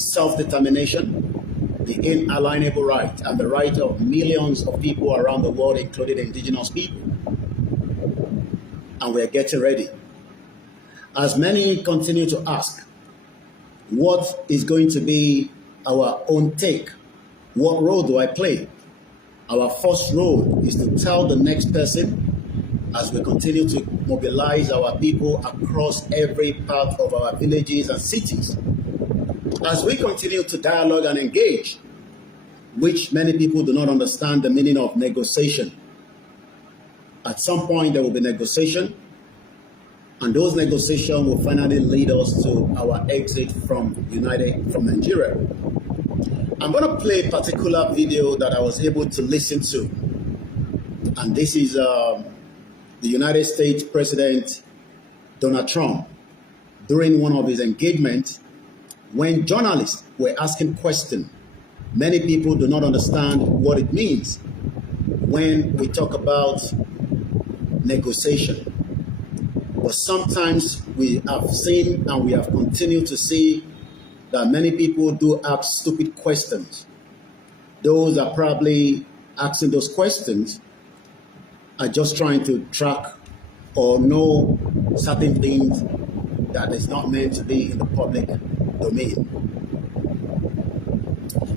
self-determination, the inalienable right, and the right of millions of people around the world, including indigenous people. And we're getting ready. As many continue to ask, what is going to be our own take? What role do I play? Our first role is to tell the next person, as we continue to mobilize our people across every part of our villages and cities, as we continue to dialogue and engage, which many people do not understand the meaning of negotiation. At some point there will be negotiation, and those negotiations will finally lead us to our exit from Nigeria. I'm going to play a particular video that I was able to listen to, and this is the United States President Donald Trump during one of his engagements when journalists were asking questions. Many people do not understand what it means when we talk about negotiation. But sometimes we have seen and we have continued to see that many people do ask stupid questions. Those are probably asking those questions are just trying to track or know certain things that is not meant to be in the public domain.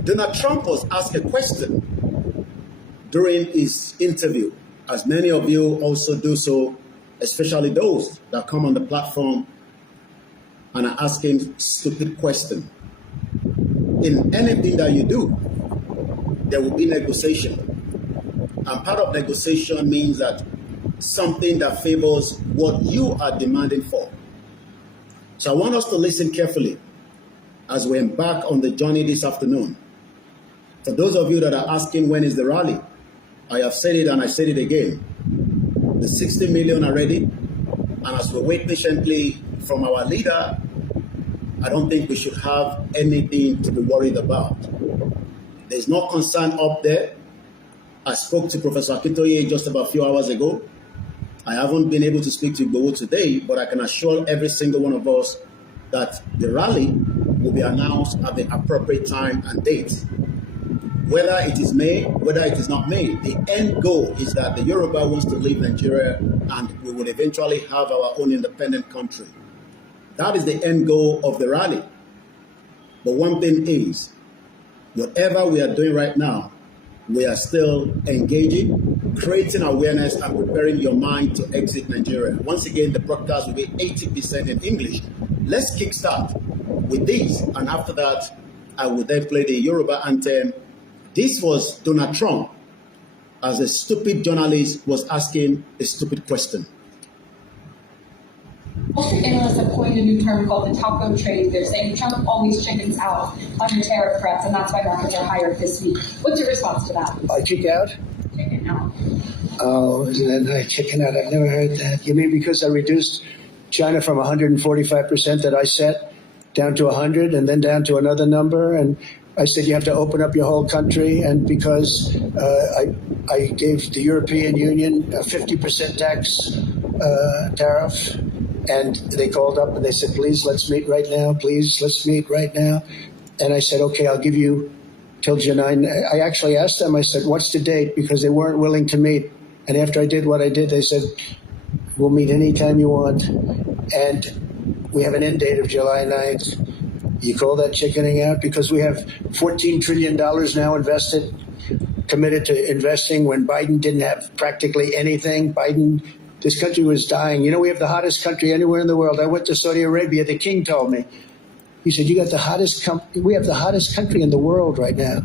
Donald Trump was asked a question during his interview, as many of you also do so, especially those that come on the platform and are asking stupid questions. In anything that you do, there will be negotiation. And part of negotiation means that something that favors what you are demanding for. So I want us to listen carefully as we embark on the journey this afternoon. For those of you that are asking when is the rally, I have said it and I said it again. The 60 million are ready, and as we wait patiently from our leader, I don't think we should have anything to be worried about. There's no concern up there. I spoke to Professor Akintoye just about a few hours ago. I haven't been able to speak to Igboho today, but I can assure every single one of us that the rally will be announced at the appropriate time and date. Whether it is May, whether it is not May, the end goal is that the Yoruba wants to leave Nigeria and we will eventually have our own independent country. That is the end goal of the rally. But one thing is, whatever we are doing right now, we are still engaging, creating awareness and preparing your mind to exit Nigeria. Once again, the broadcast will be 80% in English. Let's kickstart with this, and after that, I will then play the Yoruba anthem. This was Donald Trump, as a stupid journalist was asking a stupid question. Wall Street analysts have coined a new term called the taco trade. They're saying Trump always chickens out on your tariff threats, and that's why markets are higher this week. What's your response to that? I chicken out? Chicken out. Oh, isn't that nice? Chicken out? I've never heard that. You mean because I reduced China from 145% that I set down to 100 and then down to another number? And I said you have to open up your whole country, and because I gave the European Union a 50% tax tariff, and they called up and they said, please, let's meet right now. Please, let's meet right now. And I said, okay, I'll give you till July. I actually asked them, I said, what's the date? Because they weren't willing to meet. And after I did what I did, they said, we'll meet anytime you want. And we have an end date of July 9th. You call that chickening out? Because we have $14 trillion now invested, committed to investing when Biden didn't have practically anything. This country was dying. You know, we have the hottest country anywhere in the world. I went to Saudi Arabia. The king told me. He said, you got the hottest we have the hottest country in the world right now.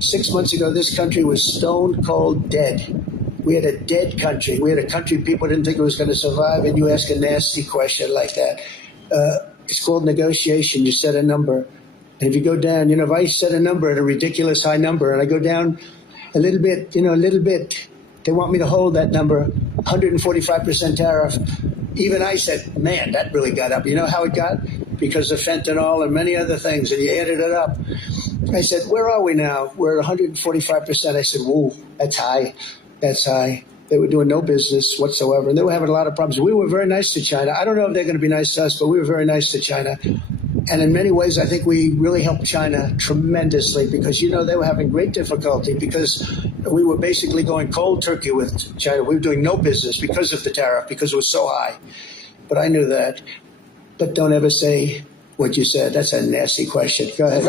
6 months ago, this country was stone cold dead. We had a dead country. We had a country people didn't think it was going to survive, and you ask a nasty question like that. It's called negotiation. You set a number. And if you go down, if I set a number at a ridiculous high number and I go down a little bit, they want me to hold that number, 145% tariff. Even I said, man, that really got up. You know how it got? Because of fentanyl and many other things, and you added it up. I said, where are we now? We're at 145%. I said, whoa, that's high. That's high. They were doing no business whatsoever, and they were having a lot of problems. We were very nice to China. I don't know if they're going to be nice to us, but we were very nice to China. And in many ways, I think we really helped China tremendously because, you know, they were having great difficulty because we were basically going cold turkey with China. We were doing no business because of the tariff, because it was so high. But I knew that. But don't ever say what you said. That's a nasty question. Go ahead.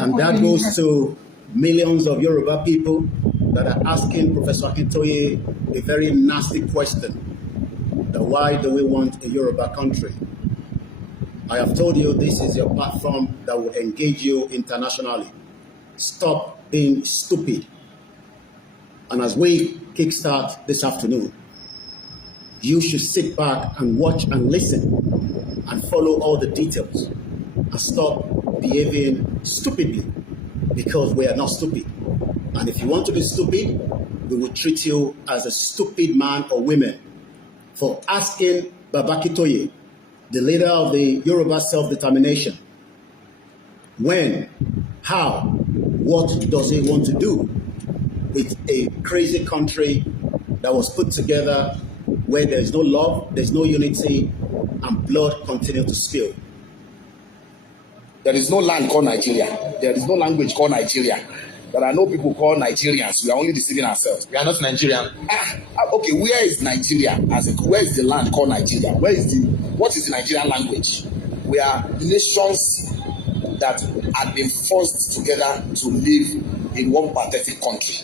And that goes to millions of Yoruba people that are asking Professor Akintoye a very nasty question. That why do we want a Yoruba country? I have told you this is your platform that will engage you internationally. Stop being stupid. And as we kickstart this afternoon, you should sit back and watch and listen and follow all the details and stop behaving stupidly because we are not stupid. And if you want to be stupid, we will treat you as a stupid man or woman for asking Baba Akintoye, the leader of the Yoruba self-determination, when, how, what does he want to do with a crazy country that was put together where there is no love, there's no unity, and blood continues to spill. There is no land called Nigeria. There is no language called Nigeria. There are no people called Nigerians. We are only deceiving ourselves. We are not Nigerian. Okay, where is Nigeria? Where is the land called Nigeria? What is the Nigerian language? We are nations that have been forced together to live in one pathetic country.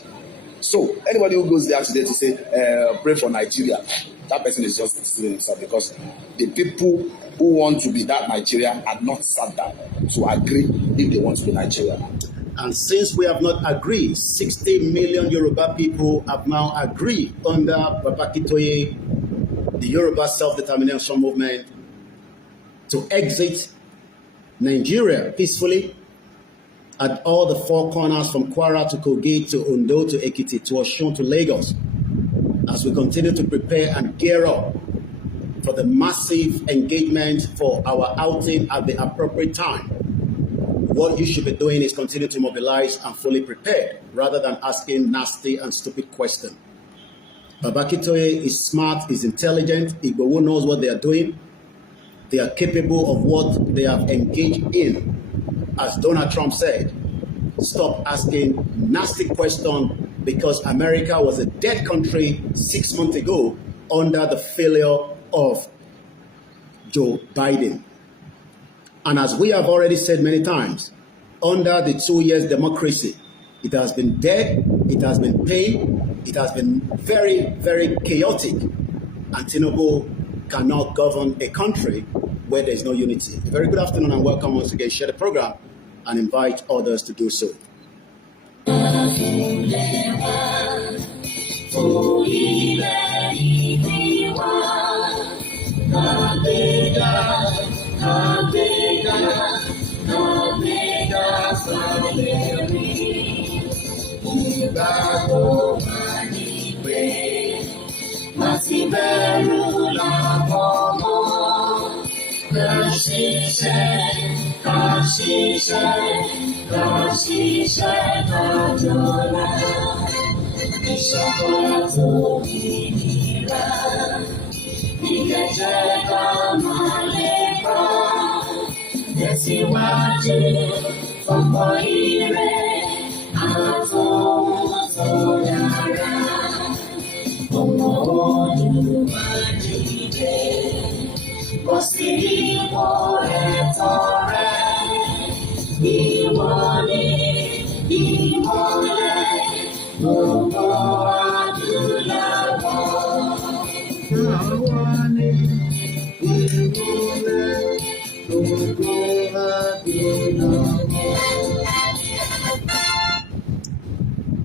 So anybody who goes there today to say, pray for Nigeria, that person is just deceiving himself because the people who want to be that Nigeria are not sat down to agree if they want to be Nigeria. And since we have not agreed, 60 million Yoruba people have now agreed under Baba Akintoye, the Yoruba self-determination movement, to exit Nigeria peacefully at all the four corners from Kwara to Kogi to Ondo to Ekiti to Osun to Lagos, as we continue to prepare and gear up for the massive engagement for our outing at the appropriate time. What you should be doing is continue to mobilize and fully prepared rather than asking nasty and stupid questions. Baba Akintoye is smart, is intelligent, Igboho knows what they are doing. They are capable of what they have engaged in. As Donald Trump said, stop asking nasty questions because America was a dead country 6 months ago under the failure of Joe Biden. And as we have already said many times, under the 2 years democracy, it has been dead, it has been pain, it has been very, very chaotic. And Tinubu cannot govern a country where there is no unity. A very good afternoon and welcome once again. Share the program and invite others to do so.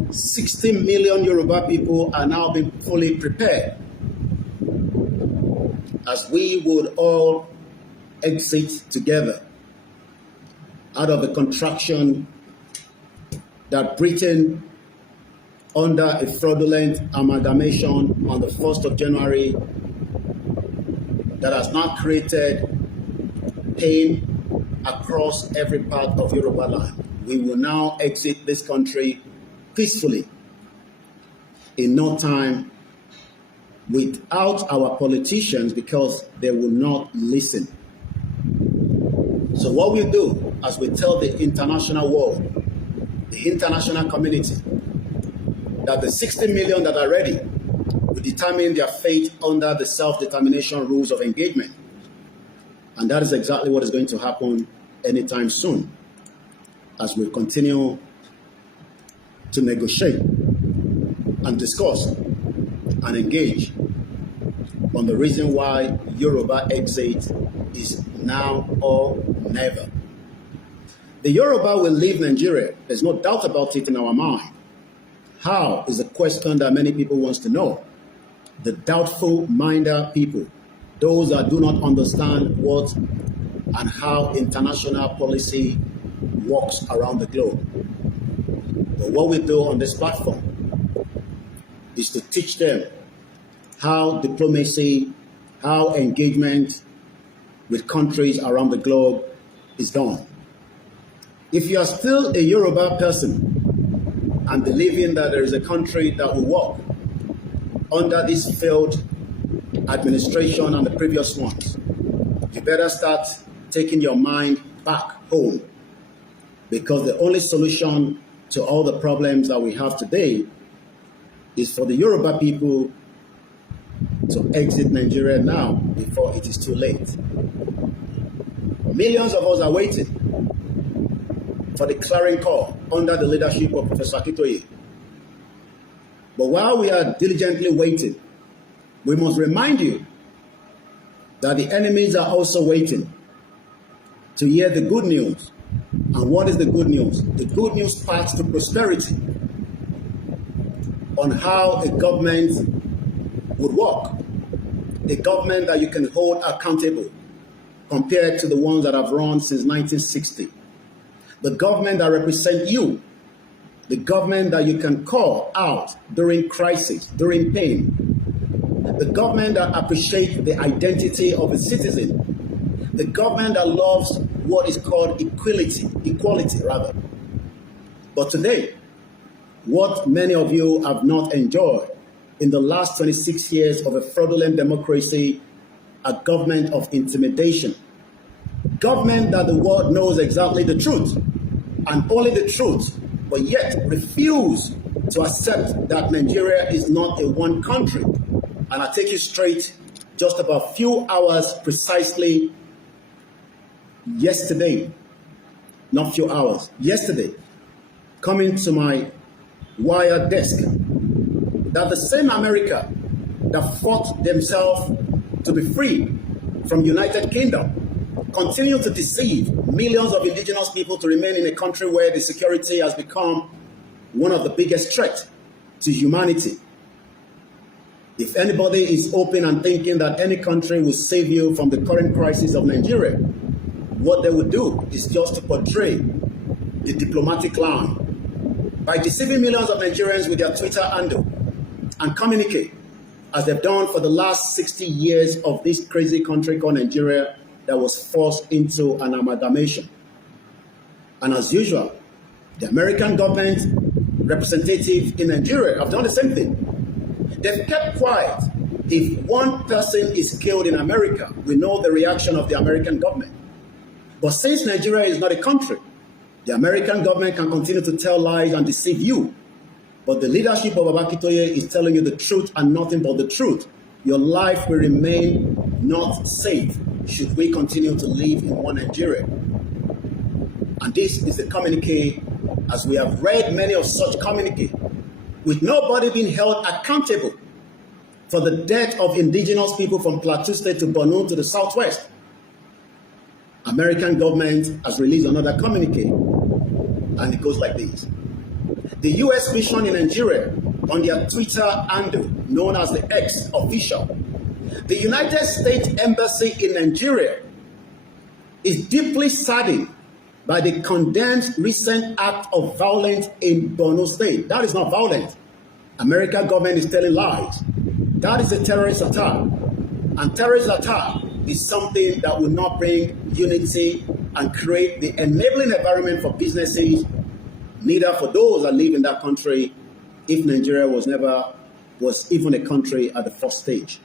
$60 million Yoruba people are now being fully prepared as we would all exit together out of the contraction that Britain, under a fraudulent amalgamation on the 1st of January, that has now created pain across every part of Yoruba land. We will now exit this country peacefully. in no time without our politicians because they will not listen. So what we do as we tell the international world, the international community, that the 60 million that are ready will determine their fate under the self-determination rules of engagement. And that is exactly what is going to happen anytime soon as we continue to negotiate and discuss and engage on the reason why Yoruba exit is now or never. The Yoruba will leave Nigeria. There's no doubt about it in our mind. How is a question that many people want to know. The doubtful-minded people, those that do not understand what and how international policy works around the globe. But what we do on this platform is to teach them how diplomacy, how engagement with countries around the globe is done. If you are still a Yoruba person and believing that there is a country that will work under this failed administration and the previous ones, you better start taking your mind back home, because the only solution to all the problems that we have today is for the Yoruba people to exit Nigeria now before it is too late. Millions of us are waiting for the clarion call under the leadership of Professor Akintoye. But while we are diligently waiting, we must remind you that the enemies are also waiting to hear the good news. And what is the good news? The good news path to prosperity, on how a government would work, a government that you can hold accountable compared to the ones that have run since 1960. The government that represents you, the government that you can call out during crisis, during pain, the government that appreciates the identity of a citizen, the government that loves what is called equality. But today, what many of you have not enjoyed in the last 26 years of a fraudulent democracy, a government of intimidation, government that the world knows exactly the truth and only the truth, but yet refuse to accept that Nigeria is not a one country. And I take you straight, just about a few hours precisely yesterday, not few hours, yesterday, coming to my wire desk, that the same America that fought themselves to be free from United Kingdom continue to deceive millions of indigenous people to remain in a country where the security has become one of the biggest threats to humanity. If anybody is open and thinking that any country will save you from the current crisis of Nigeria, what they would do is just to portray the diplomatic line by deceiving millions of Nigerians with their Twitter handle and communicate, as they've done for the last 60 years of this crazy country called Nigeria that was forced into an amalgamation. And as usual, the American government representative in Nigeria have done the same thing. They've kept quiet. If one person is killed in America, we know the reaction of the American government. But since Nigeria is not a country, the American government can continue to tell lies and deceive you. But the leadership of Akintoye is telling you the truth and nothing but the truth. Your life will remain not safe should we continue to live in one Nigeria. And this is a communique, as we have read many of such communiques, with nobody being held accountable for the death of indigenous people from Plateau State to Borno to the southwest. American government has released another communique, and it goes like this. The U.S. mission in Nigeria, on their Twitter handle known as the X official, the United States Embassy in Nigeria is deeply saddened by the condemned recent act of violence in Borno State. That is not violence. American government is telling lies. That is a terrorist attack. And terrorist attack is something that will not bring unity and create the enabling environment for businesses, neither for those that live in that country, if Nigeria was never was even a country at the first stage.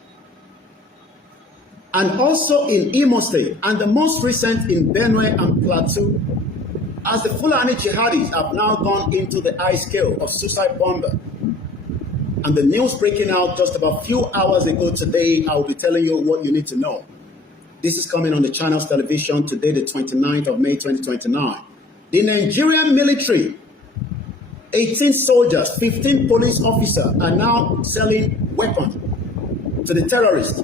And also in Imo State, and the most recent in Benue and Plateau, as the Fulani jihadis have now gone into the high scale of suicide bomber. And the news breaking out just about a few hours ago today, I will be telling you what you need to know. This is coming on the channel's television today, the 29th of May, 2029. The Nigerian military, 18 soldiers, 15 police officers are now selling weapons to the terrorists.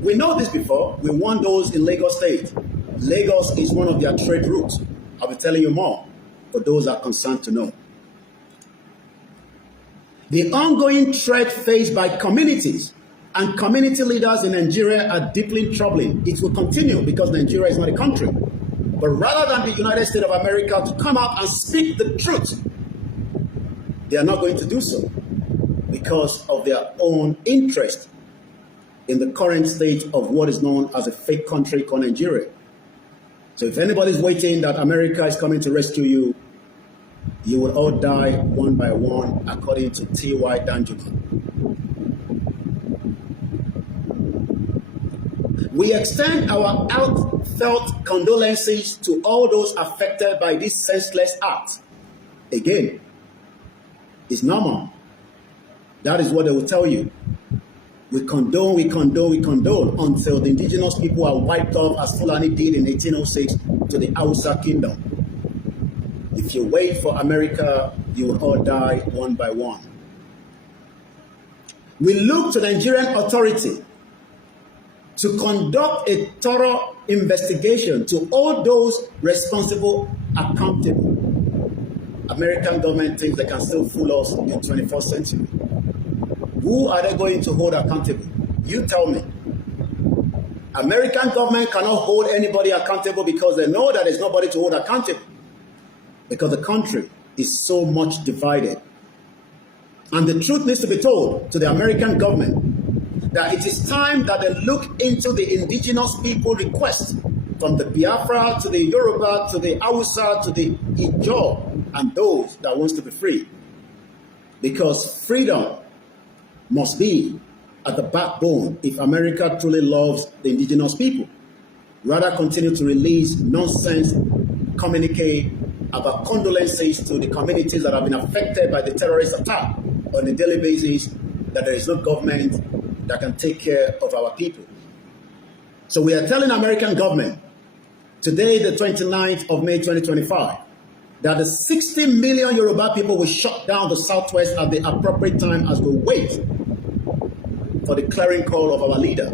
We know this before. We won those in Lagos State. Lagos is one of their trade routes. I'll be telling you more for those that are concerned to know. The ongoing threat faced by communities and community leaders in Nigeria are deeply troubling. It will continue because Nigeria is not a country. But rather than the United States of America to come out and speak the truth, they are not going to do so because of their own interest in the current state of what is known as a fake country called Nigeria. So if anybody's waiting that America is coming to rescue you, you will all die one by one, according to T.Y. Danjuma. We extend our heartfelt condolences to all those affected by this senseless act. Again, it's normal. That is what they will tell you. We condone until the indigenous people are wiped off as Fulani did in 1806 to the Hausa kingdom. If you wait for America, you will all die one by one. We look to the Nigerian authority to conduct a thorough investigation to all those responsible accountable. American government thinks they can still fool us in the 21st century. Who are they going to hold accountable? You tell me. American government cannot hold anybody accountable because they know that there's nobody to hold accountable. Because the country is so much divided. And the truth needs to be told to the American government that it is time that they look into the indigenous people request from the Biafra to the Yoruba to the Hausa to the Ijaw and those that wants to be free. Because freedom must be at the backbone if America truly loves the indigenous people. Rather continue to release nonsense communique about condolences to the communities that have been affected by the terrorist attack on a daily basis, that there is no government that can take care of our people. So we are telling American government today, the 29th of May 2025, that the 60 million Yoruba people will shut down the Southwest at the appropriate time as we wait for the clarion call of our leader.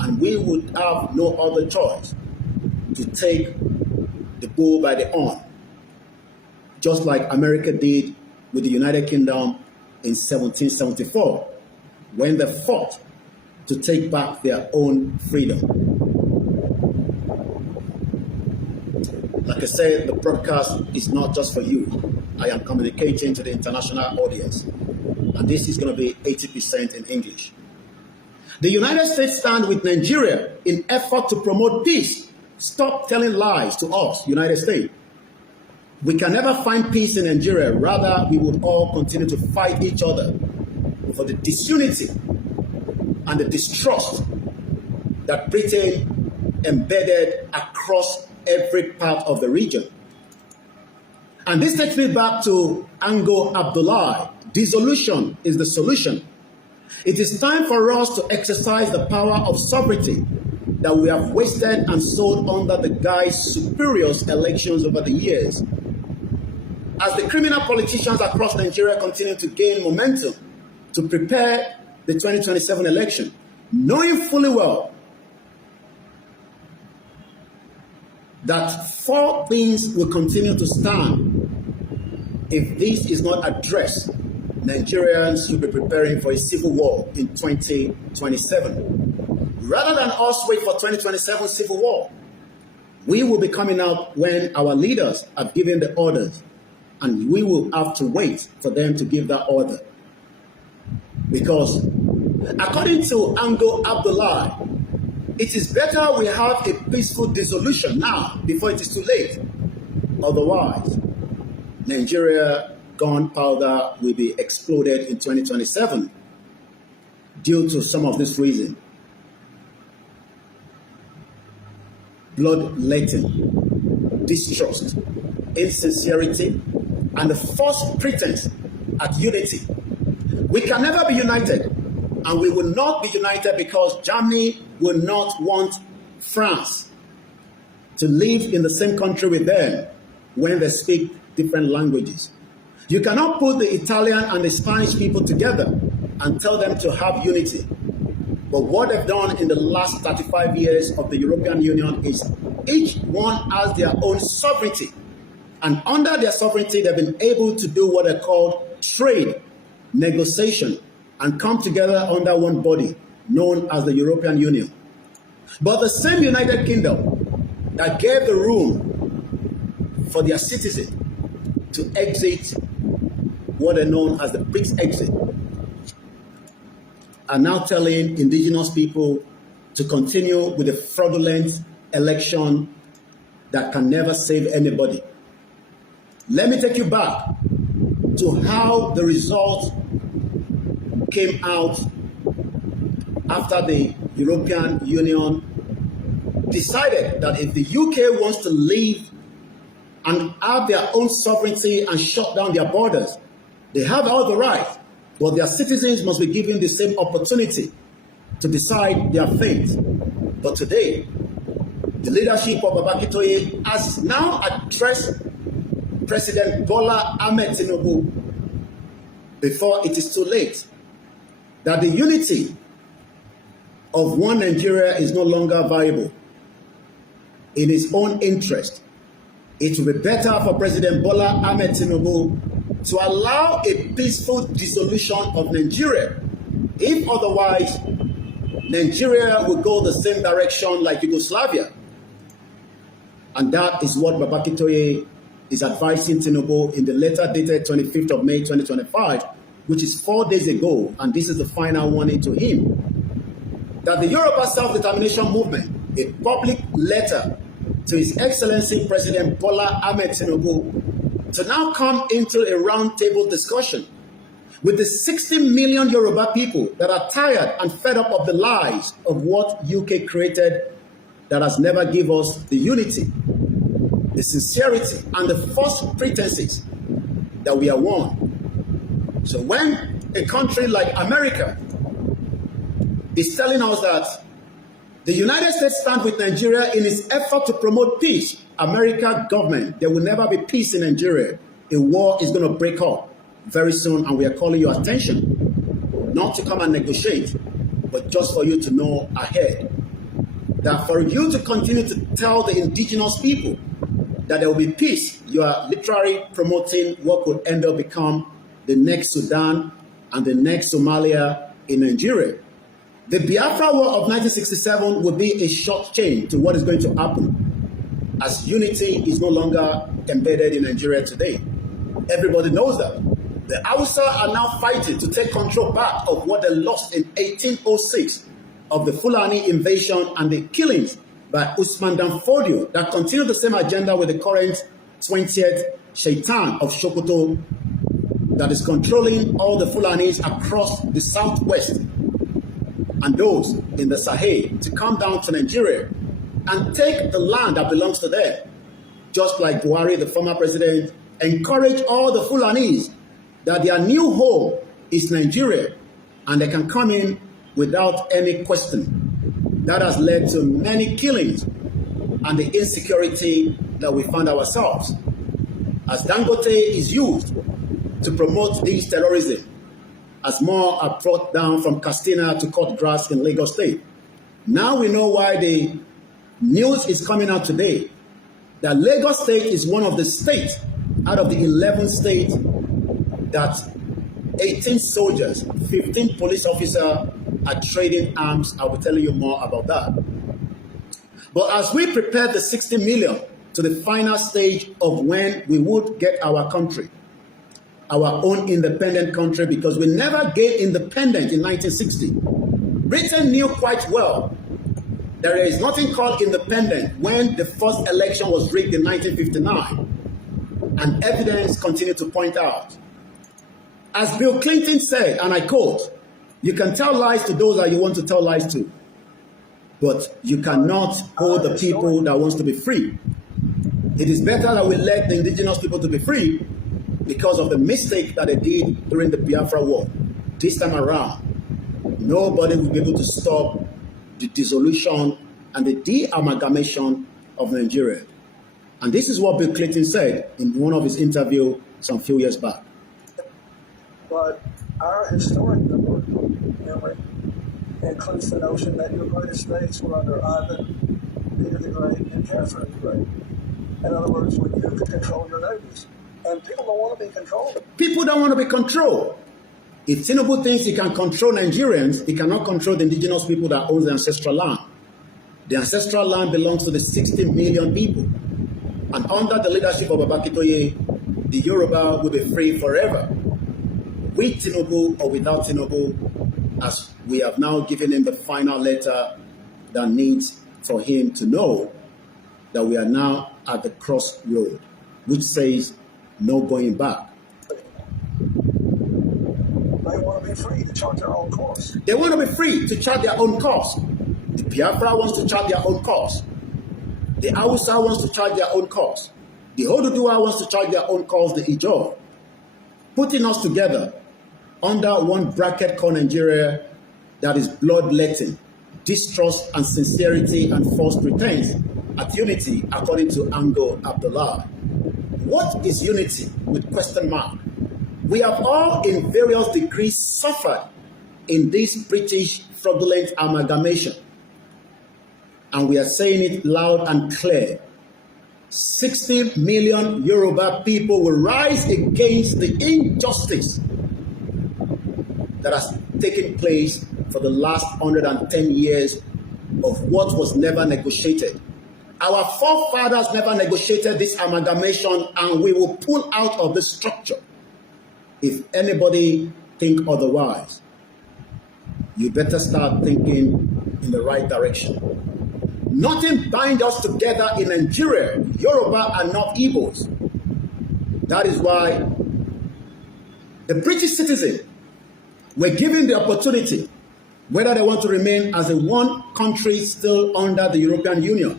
And we would have no other choice to take the bull by the horn, just like America did with the United Kingdom in 1774, when they fought to take back their own freedom. Like I said, the broadcast is not just for you. I am communicating to the international audience, and this is going to be 80% in English. The United States stand with Nigeria in effort to promote peace. Stop telling lies to us, United States. We can never find peace in Nigeria. Rather, we would all continue to fight each other for the disunity and the distrust that Britain embedded across every part of the region. And this takes me back to Ango Abdullahi. Dissolution is the solution. It is time for us to exercise the power of sovereignty that we have wasted and sold under the guise spurious elections over the years. As the criminal politicians across Nigeria continue to gain momentum to prepare the 2027 election, knowing fully well that four things will continue to stand if this is not addressed. Nigerians should be preparing for a civil war in 2027. Rather than us wait for 2027 civil war, we will be coming out when our leaders have given the orders, and we will have to wait for them to give that order. Because according to Ango Abdullahi, it is better we have a peaceful dissolution now before it is too late. Otherwise, Nigeria gunpowder will be exploded in 2027 due to some of this reason. Bloodletting, distrust, insincerity, and the false pretense at unity. We can never be united, and we will not be united because Germany will not want France to live in the same country with them when they speak different languages. You cannot put the Italian and the Spanish people together and tell them to have unity. But what they've done in the last 35 years of the European Union is each one has their own sovereignty. And under their sovereignty, they've been able to do what they call trade, negotiation, and come together under one body known as the European Union. But the same United Kingdom that gave the room for their citizens to exit what are known as the BRICS exit are now telling indigenous people to continue with a fraudulent election that can never save anybody. Let me take you back to how the results came out after the European Union decided that if the UK wants to leave and have their own sovereignty and shut down their borders, they have all the rights, but their citizens must be given the same opportunity to decide their fate. But today, the leadership of Babakitoye has now addressed President Bola Ahmed Tinubu before it is too late that the unity of one Nigeria is no longer viable. In his own interest, it will be better for President Bola Ahmed Tinubu to allow a peaceful dissolution of Nigeria. If otherwise, Nigeria will go the same direction like Yugoslavia. And that is what Babakitoye is advising Tinubu in the letter dated 25th of May 2025, which is 4 days ago, and this is the final warning to him, that the Yoruba Self-Determination Movement, a public letter to His Excellency President Bola Ahmed Tinubu, to now come into a roundtable discussion with the 60 million Yoruba people that are tired and fed up of the lies of what UK created that has never given us the unity, the sincerity, and the false pretenses that we are one. So when a country like America is telling us that the United States stands with Nigeria in its effort to promote peace, American government, there will never be peace in Nigeria. A war is going to break up very soon, and we are calling your attention not to come and negotiate, but just for you to know ahead that for you to continue to tell the indigenous people that there will be peace, you are literally promoting what could end up become the next Sudan and the next Somalia in Nigeria. The Biafra War of 1967 will be a short chain to what is going to happen, as unity is no longer embedded in Nigeria today. Everybody knows that. The Hausa are now fighting to take control back of what they lost in 1806 of the Fulani invasion and the killings by Usman Dan Fodio that continue the same agenda with the current 20th Shaitan of Sokoto that is controlling all the Fulanis across the southwest and those in the Sahel to come down to Nigeria and take the land that belongs to them. Just like Buhari, the former president, encouraged all the Fulanis that their new home is Nigeria and they can come in without any question. That has led to many killings and the insecurity that we find ourselves. As Dangote is used to promote this terrorism, as more are brought down from Castina to cut grass in Lagos State. Now we know why the news is coming out today that Lagos State is one of the states out of the 11 states that 18 soldiers, 15 police officers are trading arms. I will tell you more about that. But as we prepare the 60 million to the final stage of when we would get our country, our own independent country, because we never gained independence in 1960. Britain knew quite well there is nothing called independence when the first election was rigged in 1959. And evidence continued to point out As Bill Clinton said, and I quote, "You can tell lies to those that you want to tell lies to, but you cannot hold the people that wants to be free." It is better that we let the indigenous people to be free because of the mistake that they did during the Biafra War. This time around, nobody will be able to stop the dissolution and the de-amalgamation of Nigeria. And this is what Bill Clinton said in one of his interviews some few years back. But our historic memory includes the notion that your greatest states were under Ivan, Peter the Great, and Catherine the Great. In other words, when you could control your neighbors. And people don't want to be controlled. People don't want to be controlled. If Tinubu thinks he can control Nigerians, he cannot control the indigenous people that own the ancestral land. The ancestral land belongs to the 60 million people. And under the leadership of Babakitoye, the Yoruba will be free forever. With Tinubu or without Tinubu, as we have now given him the final letter that needs for him to know that we are now at the crossroad, which says no going back. They want to be free to chart their own course. They want to be free to chart their own course. The Biafra wants to chart their own course. The Hausa wants to chart their own course. The Oduduwa wants to chart their own course, the Ijaw. Putting us together under one bracket called Nigeria that is bloodletting, distrust and sincerity and false pretense at unity, according to Ango Abdullah. What is unity with question mark? We have all in various degrees suffered in this British fraudulent amalgamation. And we are saying it loud and clear. 60 million Yoruba people will rise against the injustice that has taken place for the last 110 years of what was never negotiated. Our forefathers never negotiated this amalgamation, and we will pull out of this structure. If anybody think otherwise, you better start thinking in the right direction. Nothing binds us together in Nigeria. Yoruba are not Igbos. That is why the British citizens were given the opportunity whether they want to remain as a one country still under the European Union.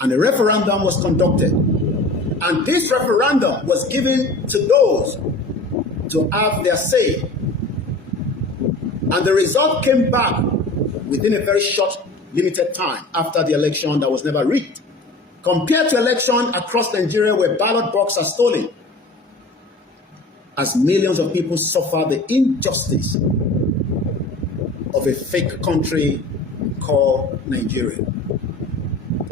And a referendum was conducted. And this referendum was given to those to have their say. And the result came back within a very short, limited time after the election that was never rigged. Compared to election across Nigeria where ballot boxes are stolen, as millions of people suffer the injustice of a fake country called Nigeria.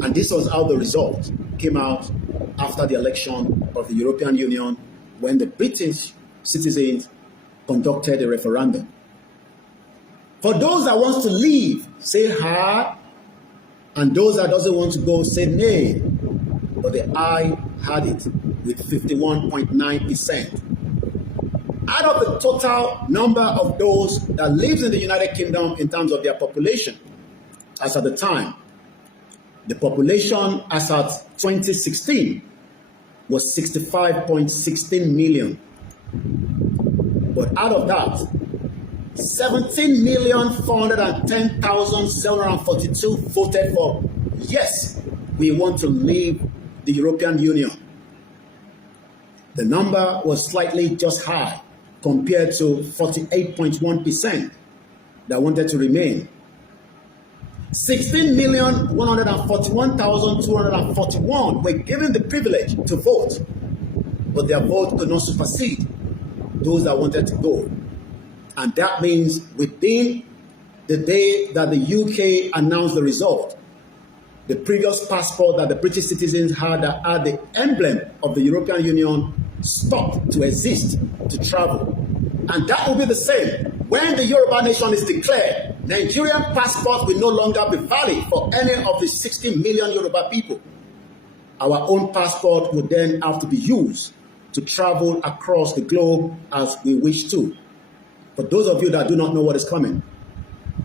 And this was how the result came out after the election of the European Union when the British citizens conducted a referendum. For those that want to leave, say ha, and those that doesn't want to go, say nay. But the I had it with 51.9%. Out of the total number of those that lives in the United Kingdom in terms of their population, as at the time, the population as at 2016 was 65.16 million. But out of that, 17,410,742 voted for yes, we want to leave the European Union. The number was slightly just high compared to 48.1% that wanted to remain. 16,141,241 were given the privilege to vote, but their vote could not supersede those that wanted to go. And that means within the day that the UK announced the result, the previous passport that the British citizens had that had the emblem of the European Union stopped to exist to travel. And that will be the same when the Yoruba nation is declared. Nigerian passport will no longer be valid for any of the 60 million Yoruba people. Our own passport would then have to be used to travel across the globe as we wish to. For those of you that do not know what is coming,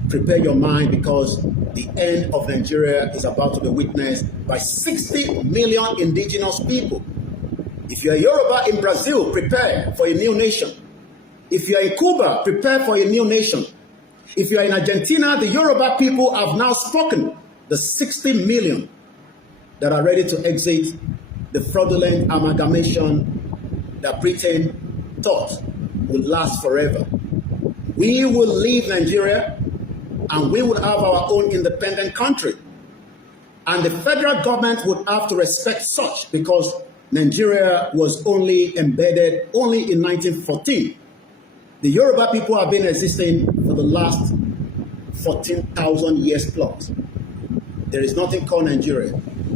prepare your mind because the end of Nigeria is about to be witnessed by 60 million indigenous people. If you're a Yoruba in Brazil, prepare for a new nation. If you are in Cuba, prepare for a new nation. If you are in Argentina, the Yoruba people have now spoken. The 60 million that are ready to exit the fraudulent amalgamation that Britain thought would last forever. We will leave Nigeria and we will have our own independent country. And the federal government would have to respect such, because Nigeria was only embedded only in 1914. The Yoruba people have been existing for the last 14,000 years plus. There is nothing called Nigeria.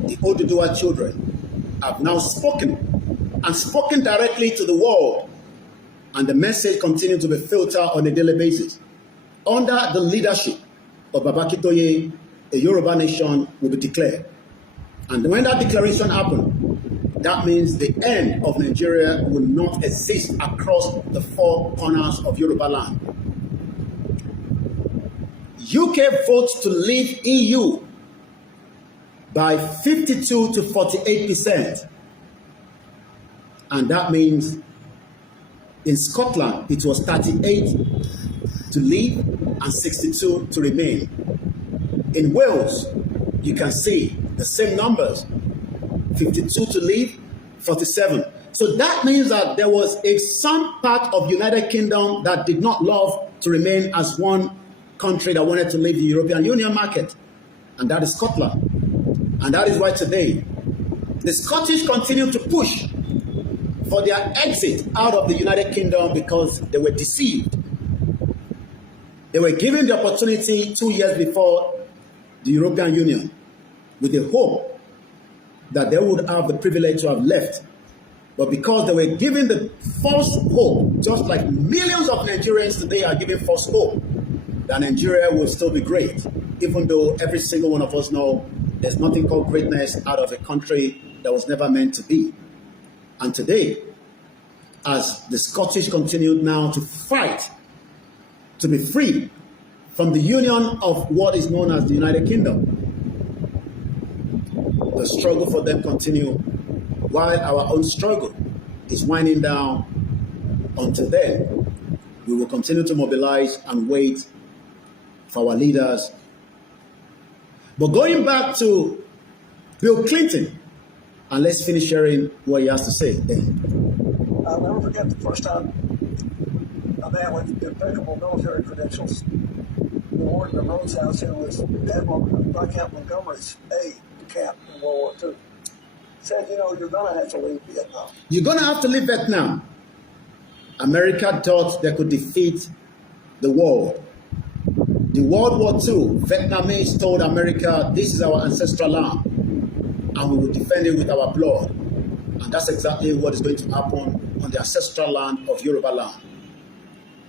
The Oduduwa children have now spoken, and spoken directly to the world. And the message continues to be filtered on a daily basis. Under the leadership of Babakitoye, a Yoruba nation will be declared. And when that declaration happens, that means the end of Nigeria will not exist across the four corners of Yoruba land. UK votes to leave EU by 52 to 48%. And that means in Scotland, it was 38 to leave and 62 to remain. In Wales, you can see the same numbers, 52 to leave, 47. So that means that there was some part of United Kingdom that did not love to remain as one country that wanted to leave the European Union market, and that is Scotland. And that is why today, the Scottish continue to push for their exit out of the United Kingdom because they were deceived. They were given the opportunity 2 years before the European Union with the hope that they would have the privilege to have left. But because they were given the false hope, just like millions of Nigerians today are given false hope, that Nigeria will still be great, even though every single one of us know there's nothing called greatness out of a country that was never meant to be. And today, as the Scottish continued now to fight to be free from the union of what is known as the United Kingdom, the struggle for them continue, while our own struggle is winding down. Until then, we will continue to mobilize and wait for our leaders. But going back to Bill Clinton, and let's finish sharing what he has to say. I'll never forget the first time a man with impeccable military credentials, the warden of Rhodes House, who was Admiral Viscount Montgomery's aide to camp in World War II, said, you know, you're going to have to leave Vietnam. You're going to have to leave Vietnam. America thought they could defeat the world. The World War II, Vietnamese told America, this is our ancestral land, and we will defend it with our blood. And that's exactly what is going to happen on the ancestral land of Yoruba land.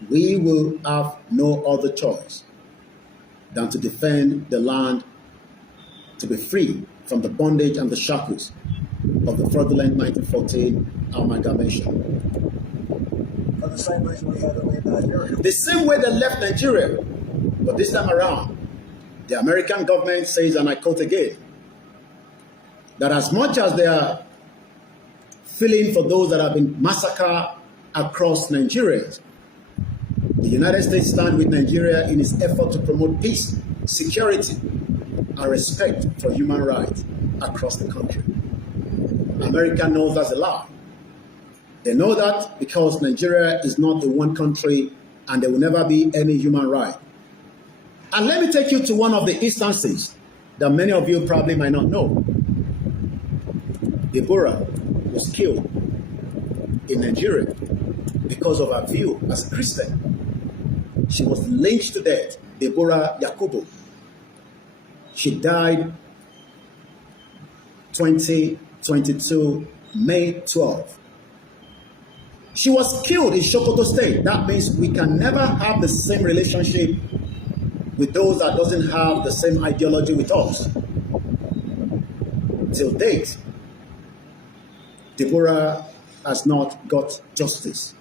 We will have no other choice than to defend the land, to be free from the bondage and the shackles of the fraudulent 1914 amalgamation. For the same reason we had to leave Nigeria. The same way they left Nigeria, but this time around, the American government says, and I quote again, that as much as they are feeling for those that have been massacred across Nigeria, the United States stands with Nigeria in its effort to promote peace, security, and respect for human rights across the country. America knows that's a lie. They know that because Nigeria is not a one country and there will never be any human right. And let me take you to one of the instances that many of you probably might not know. Deborah was killed in Nigeria because of her view as a Christian. She was lynched to death, Deborah Yakubu. She died 2022, May 12. She was killed in Sokoto State. That means we can never have the same relationship with those that doesn't have the same ideology with us. Till date, Deborah has not got justice.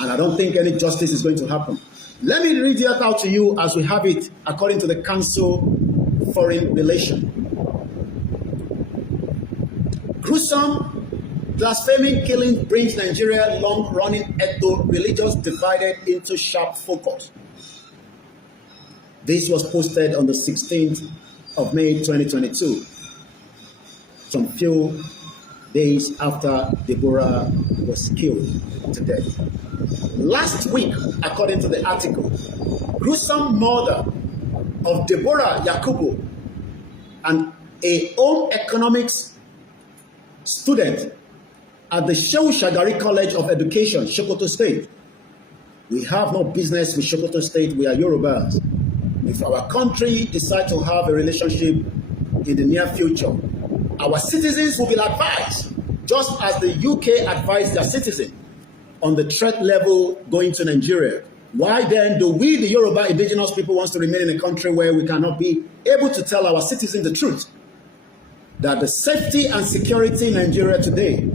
And I don't think any justice is going to happen. Let me read it out to you as we have it according to the Council Foreign Relations. Gruesome Blaspheming killing brings Nigeria long-running ethno-religious divided into sharp focus. This was posted on the 16th of May 2022, some few days after Deborah was killed to death. Last week, according to the article, gruesome murder of Deborah Yakubu, a home economics student at the Shehu Shagari College of Education, Sokoto State. We have no business with Sokoto State. We are Yorubas. If our country decides to have a relationship in the near future, our citizens will be advised, just as the UK advised their citizens on the threat level going to Nigeria. Why then do we, the Yoruba indigenous people, want to remain in a country where we cannot be able to tell our citizens the truth? That the safety and security in Nigeria today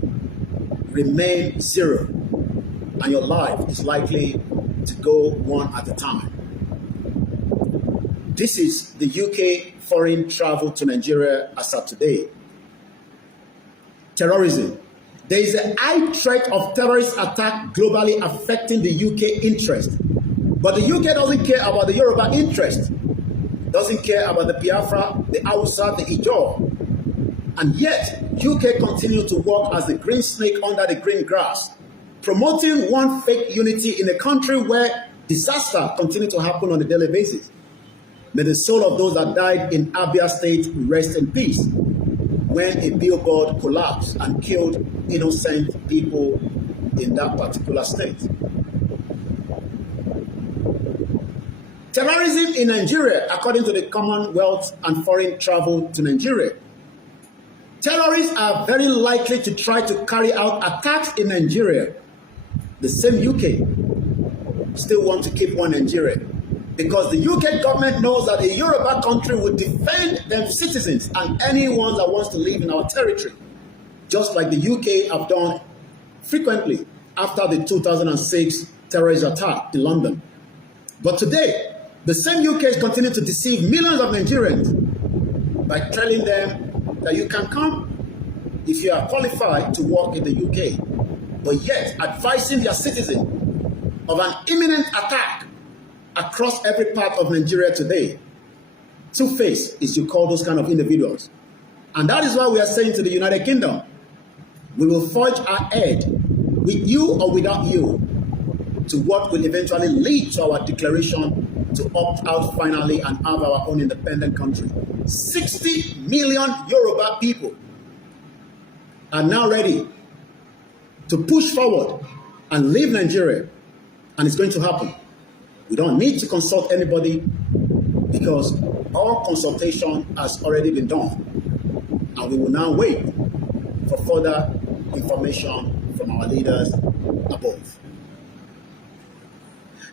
remain zero, and your life is likely to go one at a time. This is the UK foreign travel to Nigeria as of today. Terrorism. There is a high threat of terrorist attack globally affecting the UK interest. But the UK doesn't care about the Yoruba interest. Doesn't care about the Biafra, the Hausa, the Ijaw. And yet, UK continue to work as the green snake under the green grass, promoting one fake unity in a country where disaster continue to happen on a daily basis. May the soul of those that died in Abia State rest in peace, when a billboard collapsed and killed innocent people in that particular state. Terrorism in Nigeria, according to the Commonwealth and Foreign Travel to Nigeria. Terrorists are very likely to try to carry out attacks in Nigeria. The same UK still want to keep one Nigeria, because the UK government knows that a Yoruba country will defend their citizens and anyone that wants to live in our territory, just like the UK have done frequently after the 2006 terrorist attack in London. But today, the same UK is continuing to deceive millions of Nigerians by telling them that you can come if you are qualified to work in the UK, but yet advising their citizens of an imminent attack across every part of Nigeria today. Two-faced is you call those kind of individuals. And that is why we are saying to the United Kingdom, we will forge ahead with you or without you to what will eventually lead to our declaration to opt out finally and have our own independent country. 60 million Yoruba people are now ready to push forward and leave Nigeria, and it's going to happen. We don't need to consult anybody because all consultation has already been done, and we will now wait for further information from our leaders above.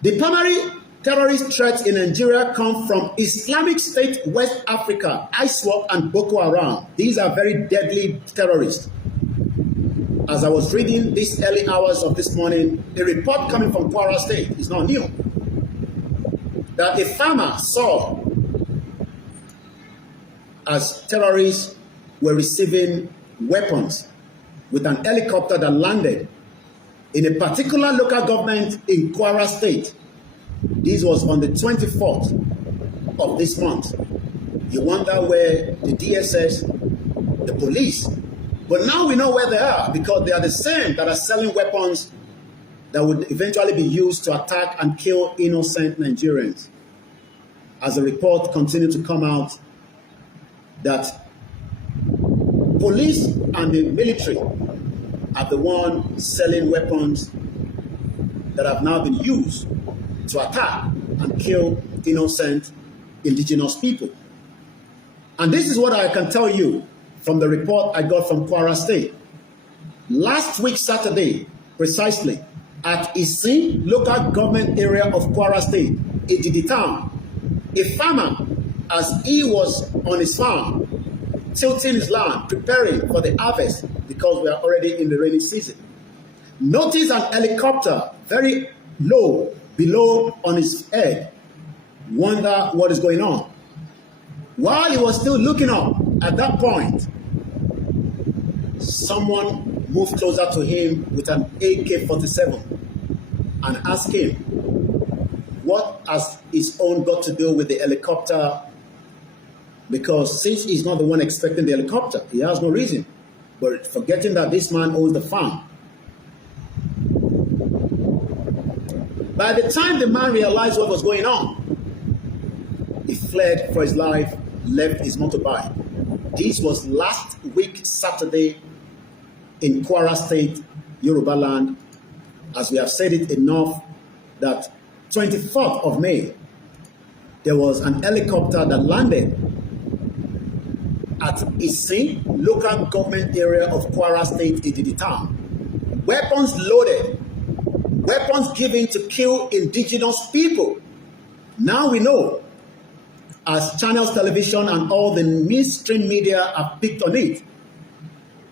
The primary terrorist threats in Nigeria come from Islamic State West Africa, ISWAP, and Boko Haram. These are very deadly terrorists. As I was reading these early hours of this morning, a report coming from Kwara State is not new, that a farmer saw as terrorists were receiving weapons with an helicopter that landed in a particular local government in Kwara State. This was on the 24th of this month. You wonder where the DSS, the police, but now we know where they are, because they are the same that are selling weapons that would eventually be used to attack and kill innocent Nigerians. As the report continued to come out, that police and the military are the ones selling weapons that have now been used to attack and kill innocent indigenous people. And this is what I can tell you from the report I got from Kwara State. Last week, Saturday, precisely, at Isin local government area of Kwara State, Ididi town, a farmer, as he was on his farm, tilting his land, preparing for the harvest, because we are already in the rainy season, noticed an helicopter very low, below on his head. Wonder what is going on. While he was still looking up, at that point, someone moved closer to him with an AK-47 and asked him, what has his own got to do with the helicopter? Because since he's not the one expecting the helicopter, he has no reason. But forgetting that this man owns the farm. By the time the man realized what was going on, he fled for his life, left his motorbike. This was last week, Saturday, in Kwara State, Yoruba land. As we have said it enough, that 24th of May, there was an helicopter that landed at Isin, local government area of Kwara State, Ididi town. Weapons loaded, weapons given to kill indigenous people. Now we know, as Channels Television and all the mainstream media have picked on it,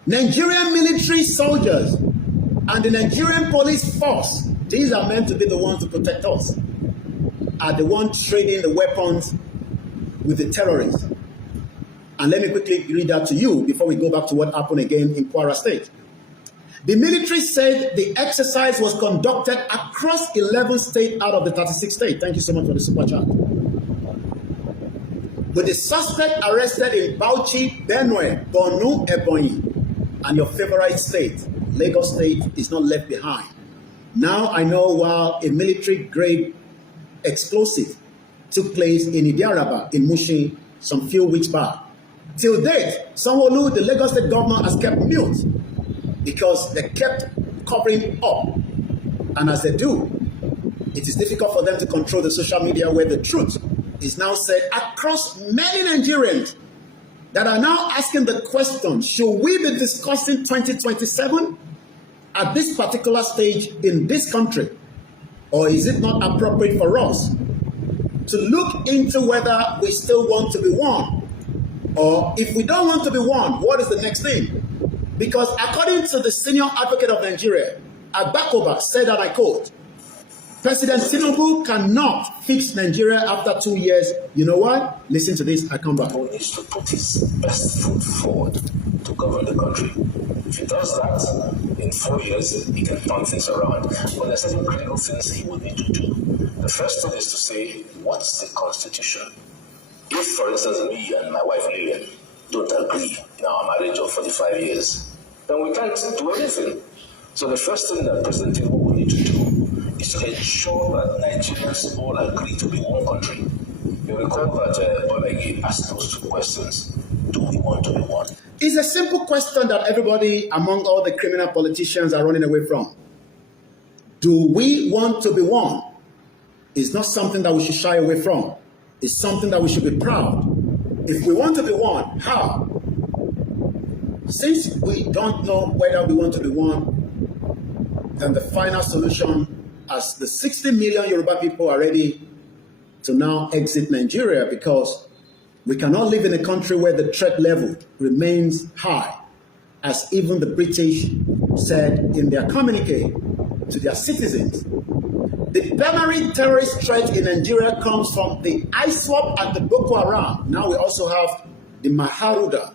Nigerian military soldiers and the Nigerian police force, these are meant to be the ones to protect us, are the ones trading the weapons with the terrorists. And let me quickly read that to you before we go back to what happened again in Kwara State. The military said the exercise was conducted across 11 states out of the 36 states. Thank you so much for the super chat. With the suspect arrested in Bauchi, Benue, Borno, Ebonyi, and your favorite state, Lagos State, is not left behind. Now I know while a military-grade explosive took place in Idiaraba, in Mushin, some few weeks back. Till date, Sanwo-Olu, the Lagos State governor, has kept mute because they kept covering up. And as they do, it is difficult for them to control the social media where the truth is now said across many Nigerians that are now asking the question, should we be discussing 2027 at this particular stage in this country? Or is it not appropriate for us to look into whether we still want to be one? Or if we don't want to be one, what is the next thing? Because according to the senior advocate of Nigeria, Agbakoba said, and I quote, President Tinubu cannot fix Nigeria after 2 years. You know what? Listen to this, I come back. He needs to put his best foot forward to govern the country. If he does that, in 4 years, he can turn things around. But there are certain critical things he would need to do. The first thing is to say, what's the Constitution? If, for instance, me and my wife Lillian don't agree in our marriage of 45 years, then we can't do anything. So the first thing that President Tinubu will need to do is to ensure that Nigerians all agree to be one country. You recall that Olegi asked those two questions. Do we want to be one? It's a simple question that everybody among all the criminal politicians are running away from. Do we want to be one? It's not something that we should shy away from. It's something that we should be proud. If we want to be one, how? Since we don't know whether we want to be one, then the final solution, as the 60 million Yoruba people are ready to now exit Nigeria, because we cannot live in a country where the threat level remains high, as even the British said in their communique to their citizens. The primary terrorist threat in Nigeria comes from the ISWAP and the Boko Haram. Now we also have the Maharuda.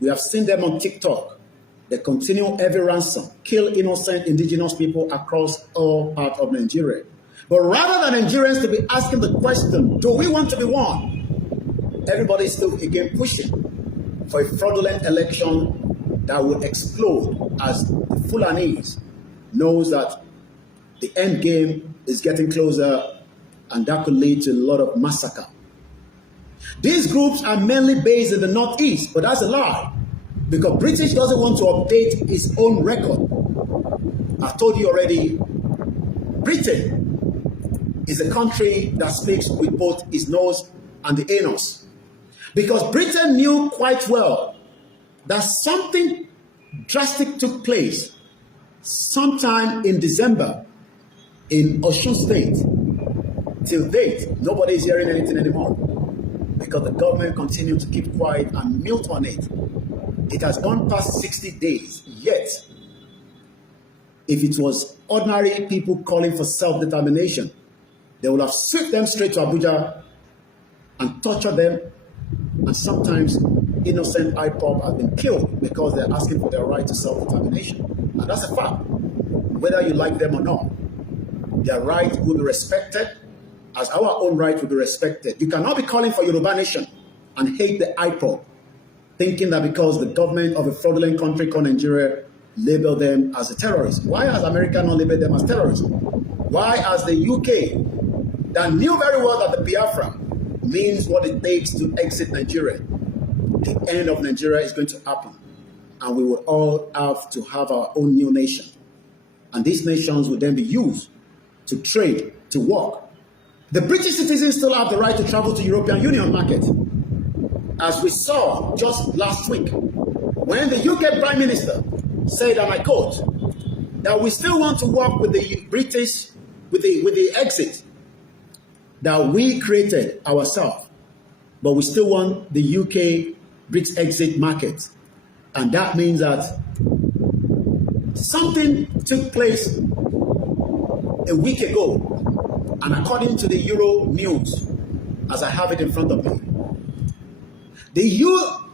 We have seen them on TikTok. They continue heavy ransom, kill innocent indigenous people across all parts of Nigeria. But rather than Nigerians to be asking the question, do we want to be one? Everybody is still again pushing for a fraudulent election that will explode, as the Fulanese knows that the end game is getting closer, and that could lead to a lot of massacre. These groups are mainly based in the Northeast, but that's a lie, because British doesn't want to update its own record. I've told you already, Britain is a country that speaks with both its nose and the anus, because Britain knew quite well that something drastic took place sometime in December in Osun State. Till date, nobody is hearing anything anymore, because the government continued to keep quiet and mute on it. It has gone past 60 days, yet if it was ordinary people calling for self-determination, they would have swept them straight to Abuja and tortured them, and sometimes innocent IPOB have been killed because they're asking for their right to self-determination. And that's a fact. Whether you like them or not, their right will be respected as our own right will be respected. You cannot be calling for Yoruba nation and hate the IPOB, thinking that because the government of a fraudulent country called Nigeria labeled them as a terrorist. Why has America not labeled them as terrorists? Why has the UK, that knew very well that the Biafra means what it takes to exit Nigeria, the end of Nigeria is going to happen, and we will all have to have our own new nation. And these nations will then be used to trade, to work. The British citizens still have the right to travel to European Union market. As we saw just last week, when the UK Prime Minister said, and I quote, that we still want to work with the British, with the exit that we created ourselves, but we still want the UK Brits exit market. And that means that something took place a week ago, and according to the Euro News, as I have it in front of me, the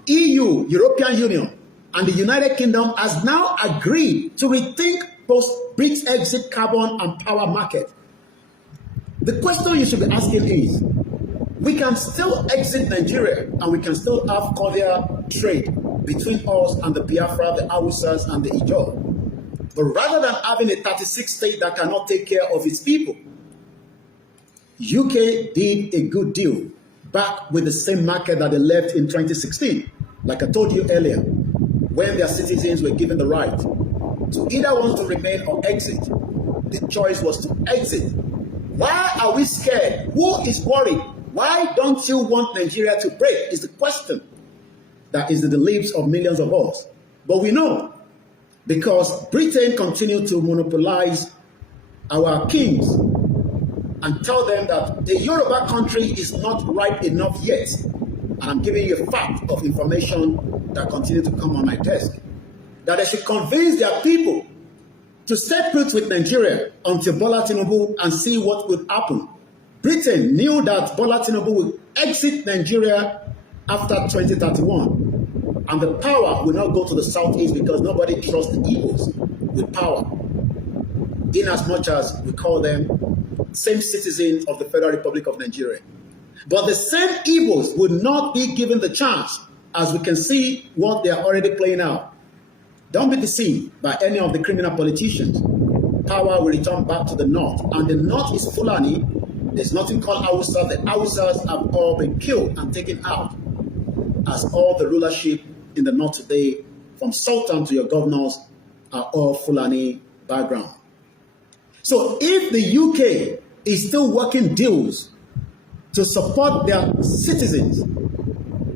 EU, European Union, and the United Kingdom has now agreed to rethink post-Brits exit carbon and power market. The question you should be asking is, we can still exit Nigeria and we can still have cordial trade between us and the Biafra, the Hausas, and the Ijaw. But rather than having a 36 state that cannot take care of its people, UK did a good deal back with the same market that they left in 2016. Like I told you earlier, when their citizens were given the right to either want to remain or exit, the choice was to exit. Why are we scared? Who is worried? Why don't you want Nigeria to break? Is the question that is in the lips of millions of us. But we know, because Britain continued to monopolize our kings and tell them that the Yoruba country is not ripe enough yet. And I'm giving you a fact of information that continue to come on my desk, that they should convince their people to stay put with Nigeria until Bola Tinubu and see what would happen. Britain knew that Bola Tinubu would exit Nigeria after 2031, and the power will not go to the southeast because nobody trusts the Igbos with power, in as much as we call them same citizens of the Federal Republic of Nigeria. But the same Igbos would not be given the chance, as we can see what they are already playing out. Don't be deceived by any of the criminal politicians. Power will return back to the north, and the north is Fulani. There's nothing called Hausa. The Hausas have all been killed and taken out, as all the rulership in the north today, from Sultan to your governors, are all Fulani background. So if the UK is still working deals to support their citizens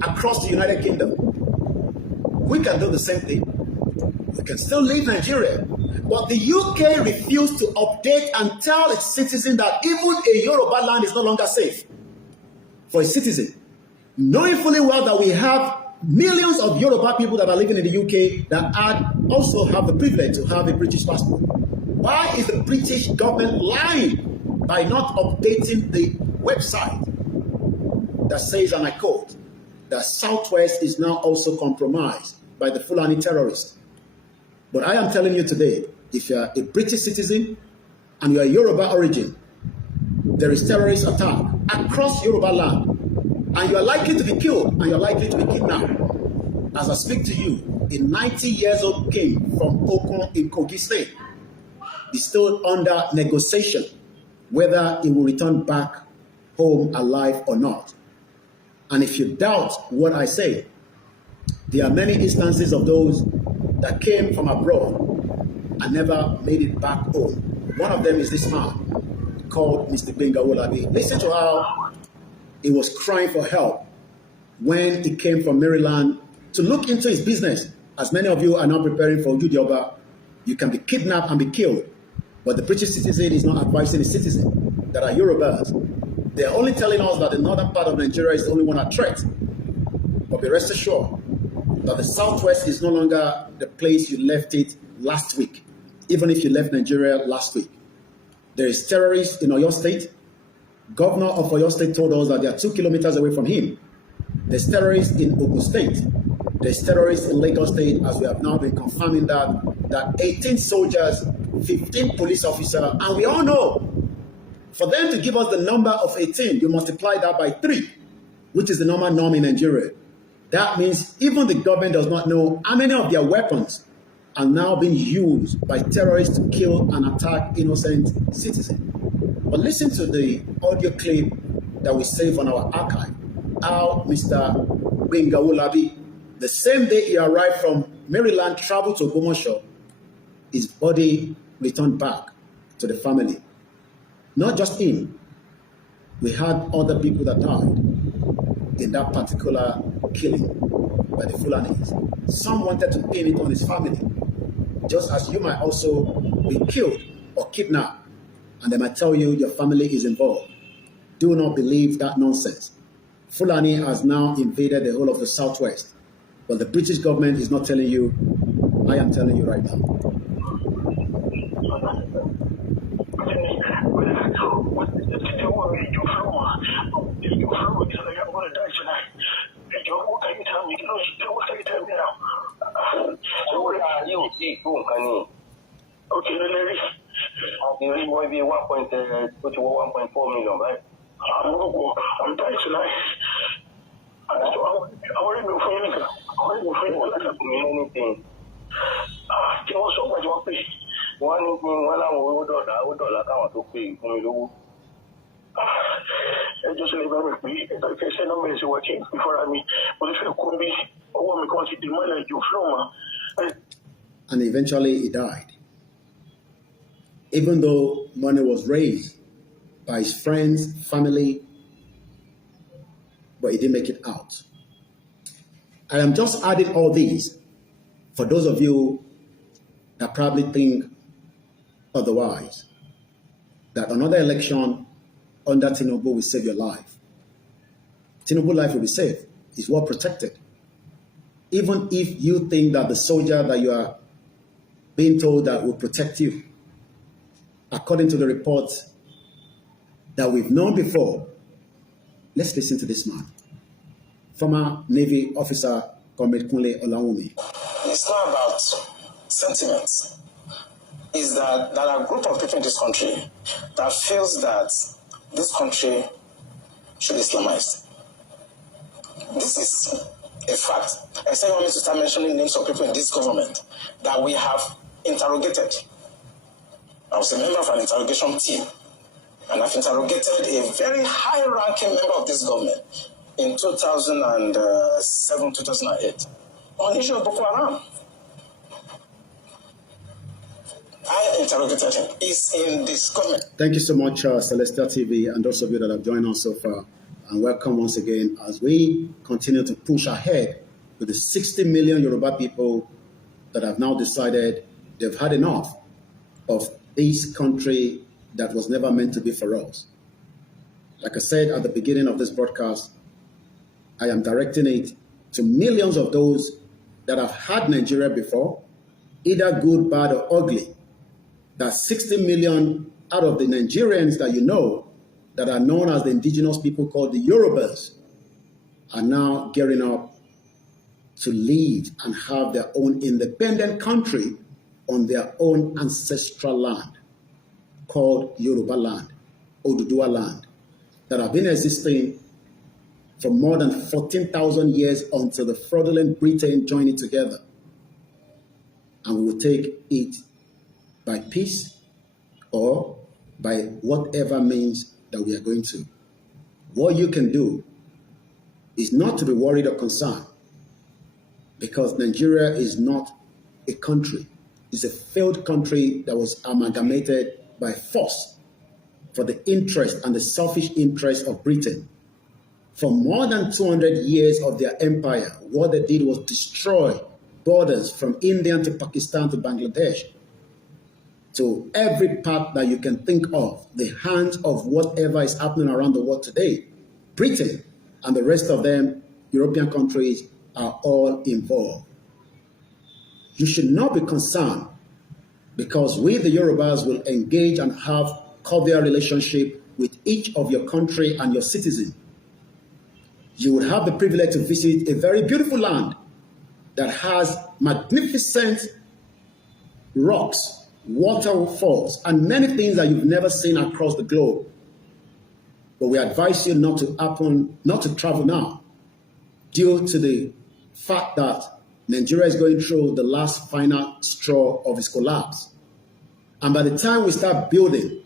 across the United Kingdom, we can do the same thing. We can still leave Nigeria. But the UK refused to update and tell its citizens that even a Yoruba land is no longer safe for a citizen, knowing fully well that we have millions of Yoruba people that are living in the UK that also have the privilege to have a British passport. Why is the British government lying by not updating the website that says, and I quote, that Southwest is now also compromised by the Fulani terrorists? But I am telling you today, if you are a British citizen and you are Yoruba origin, there is terrorist attack across Yoruba land, and you are likely to be killed and you are likely to be kidnapped. As I speak to you, a 90-year-old king from Okon in Kogi State is still under negotiation whether he will return back home alive or not. And if you doubt what I say, there are many instances of those that came from abroad and never made it back home. One of them is this man called Mr. Benga Wolabi. Listen to how he was crying for help when he came from Maryland to look into his business. As many of you are now preparing for Ujudioba, you can be kidnapped and be killed. But the British citizen is not advising the citizen that are Yorubas. They are only telling us that the northern part of Nigeria is the only one at threat. But be rest assured that the Southwest is no longer the place you left it last week, even if you left Nigeria last week. There is terrorists in Oyo State. Governor of Oyo State told us that they are 2 kilometers away from him. There's terrorists in Ogun State. There's terrorists in Lagos State, as we have now been confirming that 18 soldiers, 15 police officers, and we all know, for them to give us the number of 18, you multiply that by 3, which is the normal norm in Nigeria. That means even the government does not know how many of their weapons are now being used by terrorists to kill and attack innocent citizens. But listen to the audio clip that we save on our archive. How Mr. Gbenga Olabi, the same day he arrived from Maryland, traveled to Ogbomoso, his body returned back to the family. Not just him. We had other people that died in that particular killing by the Fulanis. Some wanted to pin it on his family, just as you might also be killed or kidnapped, and they might tell you your family is involved. Do not believe that nonsense. Fulani has now invaded the whole of the Southwest, but the British government is not telling you. I am telling you right now. Okay, Larry. The boy be 1.4 million, right? I'm dying tonight. I already been feeling. Anything. There was so much work. One $1 count to pay for me. I just never be. Like I said, I'm busy working before me. But if you could be, I want me to demand like you from. And eventually he died. Even though money was raised by his friends, family, but he didn't make it out. I am just adding all these for those of you that probably think otherwise, that another election under Tinubu will save your life. Tinubu's life will be saved. He's well protected. Even if you think that the soldier that you are being told that will protect you, according to the reports that we've known before, let's listen to this man. Former Navy officer, Comrade Kunle Olayomi. It's not about sentiments. It's that there are a group of people in this country that feels that this country should Islamize. This is a fact. I say I want me to start mentioning names of people in this government that we have interrogated. I was a member of an interrogation team, and I've interrogated a very high-ranking member of this government in 2007, 2008 on the issue of Boko Haram. I interrogated him. He's in this government. Thank you so much, Celestial TV, and those of you that have joined us so far. And welcome once again as we continue to push ahead with the 60 million Yoruba people that have now decided they've had enough of this country that was never meant to be for us. Like I said at the beginning of this broadcast, I am directing it to millions of those that have had Nigeria before, either good, bad, or ugly. That 60 million out of the Nigerians that you know that are known as the indigenous people called the Yorubas are now gearing up to live and have their own independent country on their own ancestral land called Yoruba land, Oduduwa land, that have been existing for more than 14,000 years until the fraudulent Britain joined it together. And we will take it by peace or by whatever means that we are going to. What you can do is not to be worried or concerned, because Nigeria is not a country. It's a failed country that was amalgamated by force for the interest and the selfish interest of Britain. For more than 200 years of their empire, what they did was destroy borders from India to Pakistan to Bangladesh, to every part that you can think of, the hands of whatever is happening around the world today. Britain and the rest of them, European countries, are all involved. You should not be concerned, because we, the Yorubas, will engage and have cordial relationship with each of your country and your citizens. you would have the privilege to visit a very beautiful land that has magnificent rocks, waterfalls, and many things that you've never seen across the globe. But we advise you not to travel now, due to the fact that Nigeria is going through the last final straw of its collapse. And by the time we start building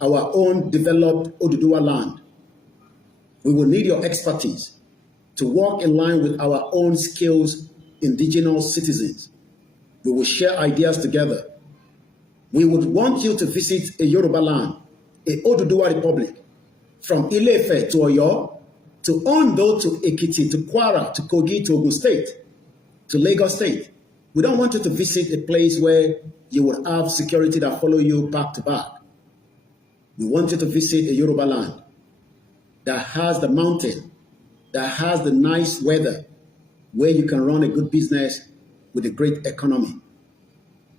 our own developed Oduduwa land, we will need your expertise to work in line with our own skills, indigenous citizens. We will share ideas together. We would want you to visit a Yoruba land, a Oduduwa Republic, from Ile-Ife to Oyo, to Ondo, to Ekiti, to Kwara, to Kogi, to Ogun State, to Lagos State. We don't want you to visit a place where you will have security that follow you back to back. We want you to visit a Yoruba land that has the mountain, that has the nice weather, where you can run a good business with a great economy.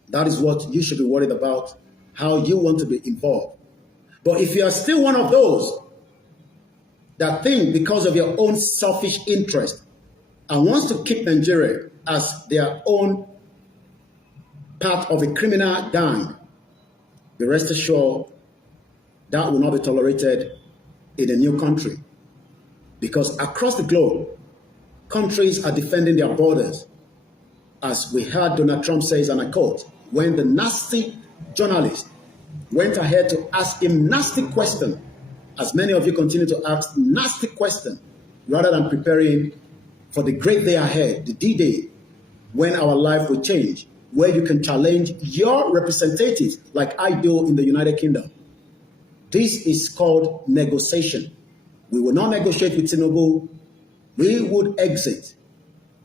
That is what you should be worried about, how you want to be involved. But if you are still one of those that think because of your own selfish interest and wants to keep Nigeria as their own part of a criminal gang, be rest assured that will not be tolerated in a new country. Because across the globe, countries are defending their borders. As we heard Donald Trump says, and I quote, when the nasty journalist went ahead to ask him nasty questions, as many of you continue to ask nasty questions, rather than preparing for the great day ahead, the D-Day, when our life will change, where you can challenge your representatives like I do in the United Kingdom. This is called negotiation. We will not negotiate with Tinubu. We would exit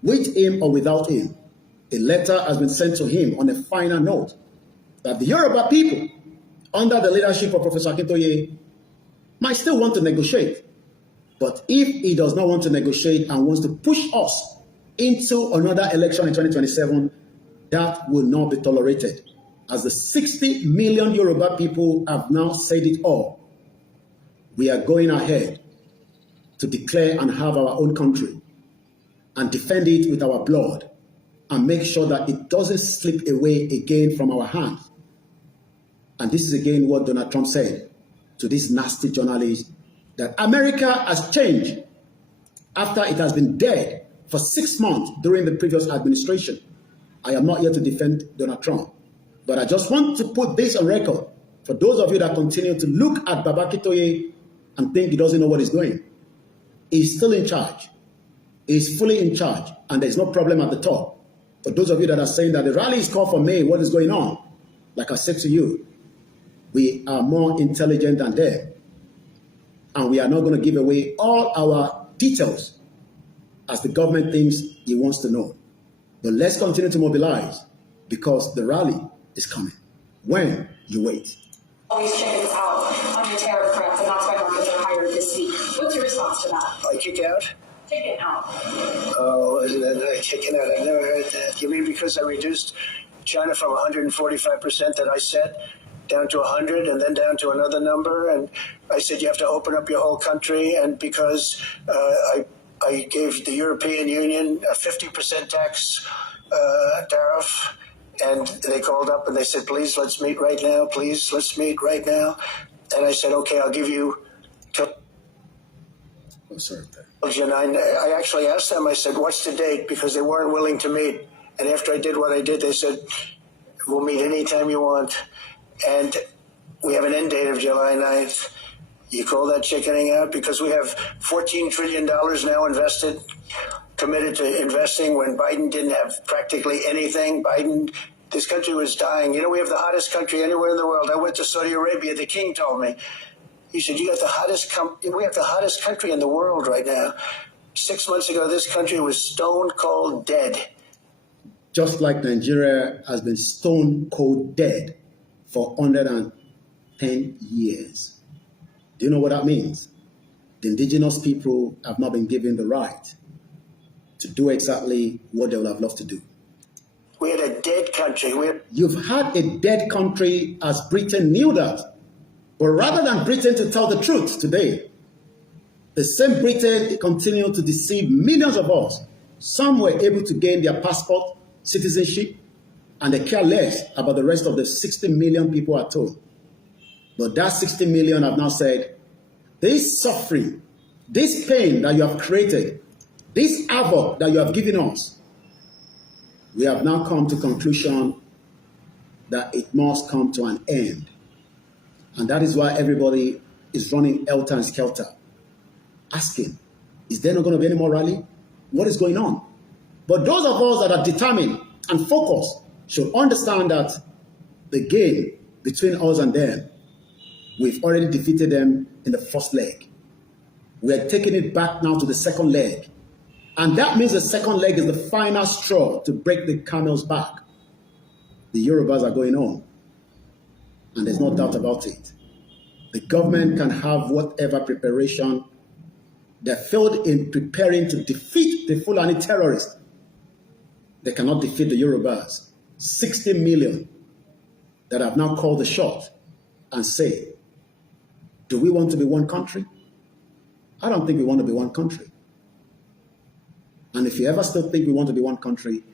with him or without him. A letter has been sent to him on a final note that the Yoruba people, under the leadership of Professor Akintoye, might still want to negotiate. But if he does not want to negotiate and wants to push us into another election in 2027, that will not be tolerated. As the 60 million Yoruba people have now said it all, we are going ahead to declare and have our own country and defend it with our blood and make sure that it doesn't slip away again from our hands. And this is again what Donald Trump said to this nasty journalist, that America has changed after it has been dead for 6 months during the previous administration. I am not here to defend Donald Trump, but I just want to put this on record for those of you that continue to look at Baba Akintoye and think he doesn't know what he's doing. He's still in charge. He's fully in charge, and there's no problem at the top. For those of you that are saying that the rally is called for May, what is going on? Like I said to you, we are more intelligent than them, and we are not going to give away all our details as the government thinks he wants to know. But let's continue to mobilize, because the rally is coming. When you wait. Always chickens out on your tariff threats, and that's why markets are higher this week. What's your response to that? I kick out? Chicken out. Oh, chicken out. I've never heard that. You mean because I reduced China from 145% that I said down to 100 and then down to another number? And I said you have to open up your whole country, and because I gave the European Union a 50% tax tariff, and they called up and they said, please, let's meet right now. Please, let's meet right now. And I said, okay, I'll give you Oh, sorry. I actually asked them, I said, what's the date? Because they weren't willing to meet. And after I did what I did, they said, we'll meet anytime you want. And we have an end date of July 9th. You call that chickening out? Because we have $14 trillion now invested, committed to investing when Biden didn't have practically anything. This country was dying. You know, we have the hottest country anywhere in the world. I went to Saudi Arabia. The king told me. He said, we have the hottest country in the world right now. 6 months ago, this country was stone cold dead. Just like Nigeria has been stone cold dead for 110 years. Do you know what that means? The indigenous people have not been given the right to do exactly what they would have loved to do. We had a dead country. You've had a dead country as Britain knew that. But rather than Britain to tell the truth today, The same Britain continued to deceive millions of us. Some were able to gain their passport, citizenship, and they care less about the rest of the 60 million people at home. But that 60 million have now said, this suffering, this pain that you have created, this havoc that you have given us, we have now come to conclusion that it must come to an end. And that is why everybody is running helter and skelter, asking, is there not going to be any more rally? What is going on? But those of us that are determined and focused should understand that the game between us and them, we've already defeated them in the first leg. We are taking it back now to the second leg. And that means the second leg is the final straw to break the camel's back. The Yorubas are going on. And there's no doubt about it. The government can have whatever preparation they failed in preparing to defeat the Fulani terrorists. They cannot defeat the Yorubas. 60 million that have now called the shot and say, do we want to be one country? I don't think we want to be one country. And if you ever still think we want to be one country,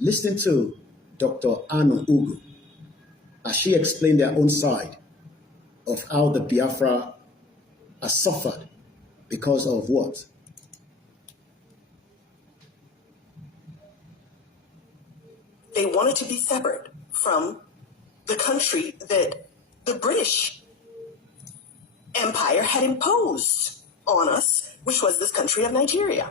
listen to Dr. Anu Ugu as she explained their own side of how the Biafra has suffered because of what? They wanted to be separate from the country that the British Empire had imposed on us, which was this country of Nigeria,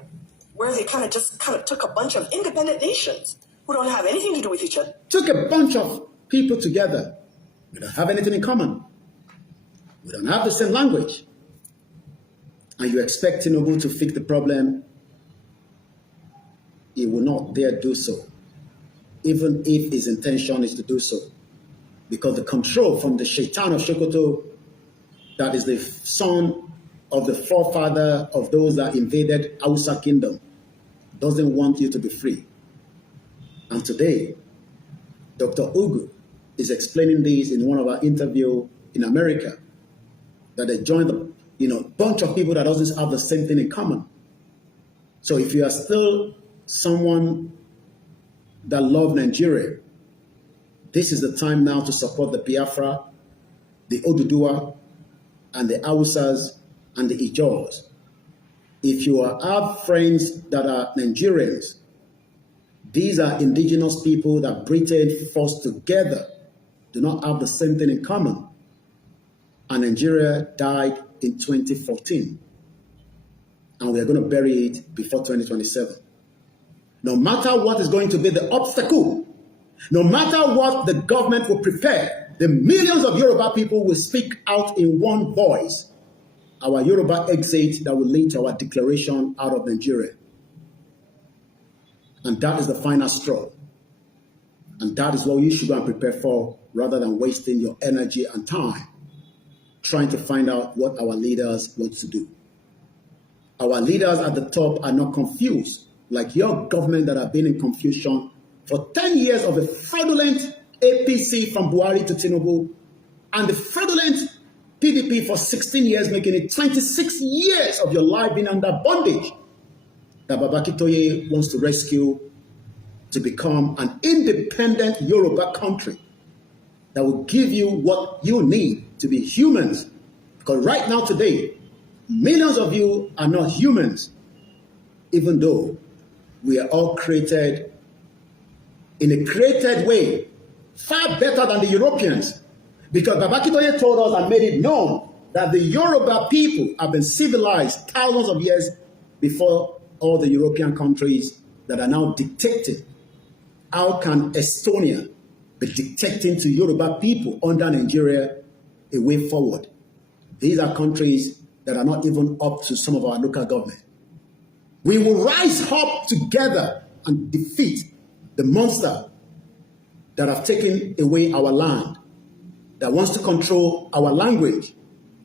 where they kind of took a bunch of independent nations who don't have anything to do with each other. Took a bunch of people together. We don't have anything in common. We don't have the same language. And you expect Tinubu to fix the problem, he will not dare do so, even if his intention is to do so. Because the control from the Shaitan of Sokoto, that is the son of the forefather of those that invaded Hausa kingdom, doesn't want you to be free. And today, Dr. Ugu is explaining this in one of our interviews in America, that they joined a bunch of people that doesn't have the same thing in common. So if you are still someone that loves Nigeria, this is the time now to support the Biafra, the Oduduwa, and the Hausas, and the Ijaws. If you have friends that are Nigerians, these are indigenous people that Britain forced together, do not have the same thing in common. And Nigeria died in 2014. And we are going to bury it before 2027. No matter what is going to be the obstacle, no matter what the government will prepare, the millions of Yoruba people will speak out in one voice. Our Yoruba exit that will lead to our declaration out of Nigeria. And that is the final straw. And that is what you should go and prepare for, rather than wasting your energy and time trying to find out what our leaders want to do. Our leaders at the top are not confused, like your government that have been in confusion for 10 years of a fraudulent APC from Buhari to Tinubu, and the fraudulent PDP for 16 years, making it 26 years of your life being under bondage, that Babaki Toye wants to rescue to become an independent Yoruba country that will give you what you need to be humans. Because right now, today, millions of you are not humans, even though we are all created in a created way, far better than the Europeans. Because Babaki Toye told us and made it known that the Yoruba people have been civilized thousands of years before all the European countries that are now dictating. How can Estonia be dictating to Yoruba people under Nigeria a way forward? These are countries that are not even up to some of our local government. We will rise up together and defeat the monster that have taken away our land, that wants to control our language,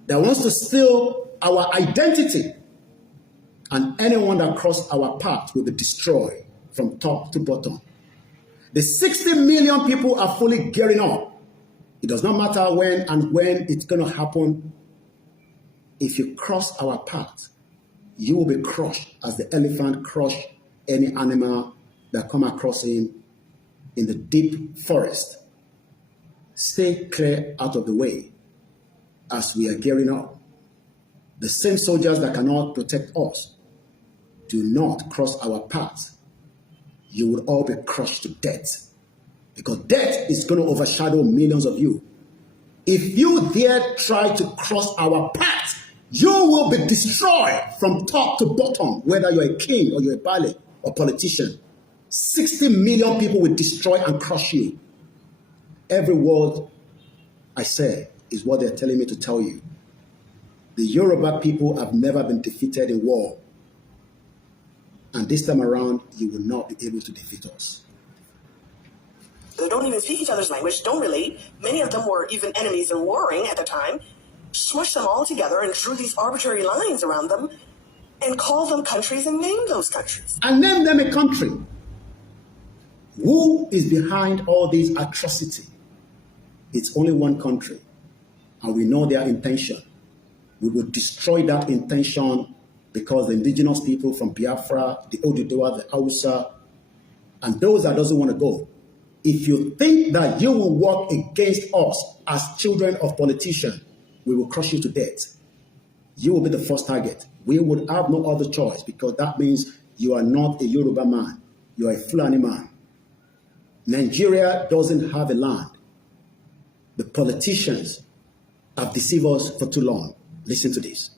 that wants to steal our identity. And anyone that crosses our path will be destroyed from top to bottom. The 60 million people are fully gearing up. It does not matter when it's going to happen. If you cross our path, you will be crushed as the elephant crushed any animal that come across him in the deep forest. Stay clear out of the way as we are gearing up. The same soldiers that cannot protect us do not cross our path. You will all be crushed to death, because death is going to overshadow millions of you. If you dare try to cross our path, you will be destroyed from top to bottom, whether you're a king or you're a baile or politician. 60 million people will destroy and crush you. Every word I say is what they're telling me to tell you. The Yoruba people have never been defeated in war. And this time around, you will not be able to defeat us. They don't even speak each other's language, don't relate. Many of them were even enemies and warring at the time. Smushed them all together and drew these arbitrary lines around them and called them countries and named those countries. And name them a country. Who is behind all this atrocity? It's only one country, and we know their intention. We will destroy that intention because the indigenous people from Biafra, the Oduduwa, the Hausa, and those that doesn't want to go, if you think that you will work against us as children of politicians, we will crush you to death. You will be the first target. We would have no other choice, because that means you are not a Yoruba man. You are a Fulani man. Nigeria doesn't have a land. The politicians have deceived us for too long. Listen to this.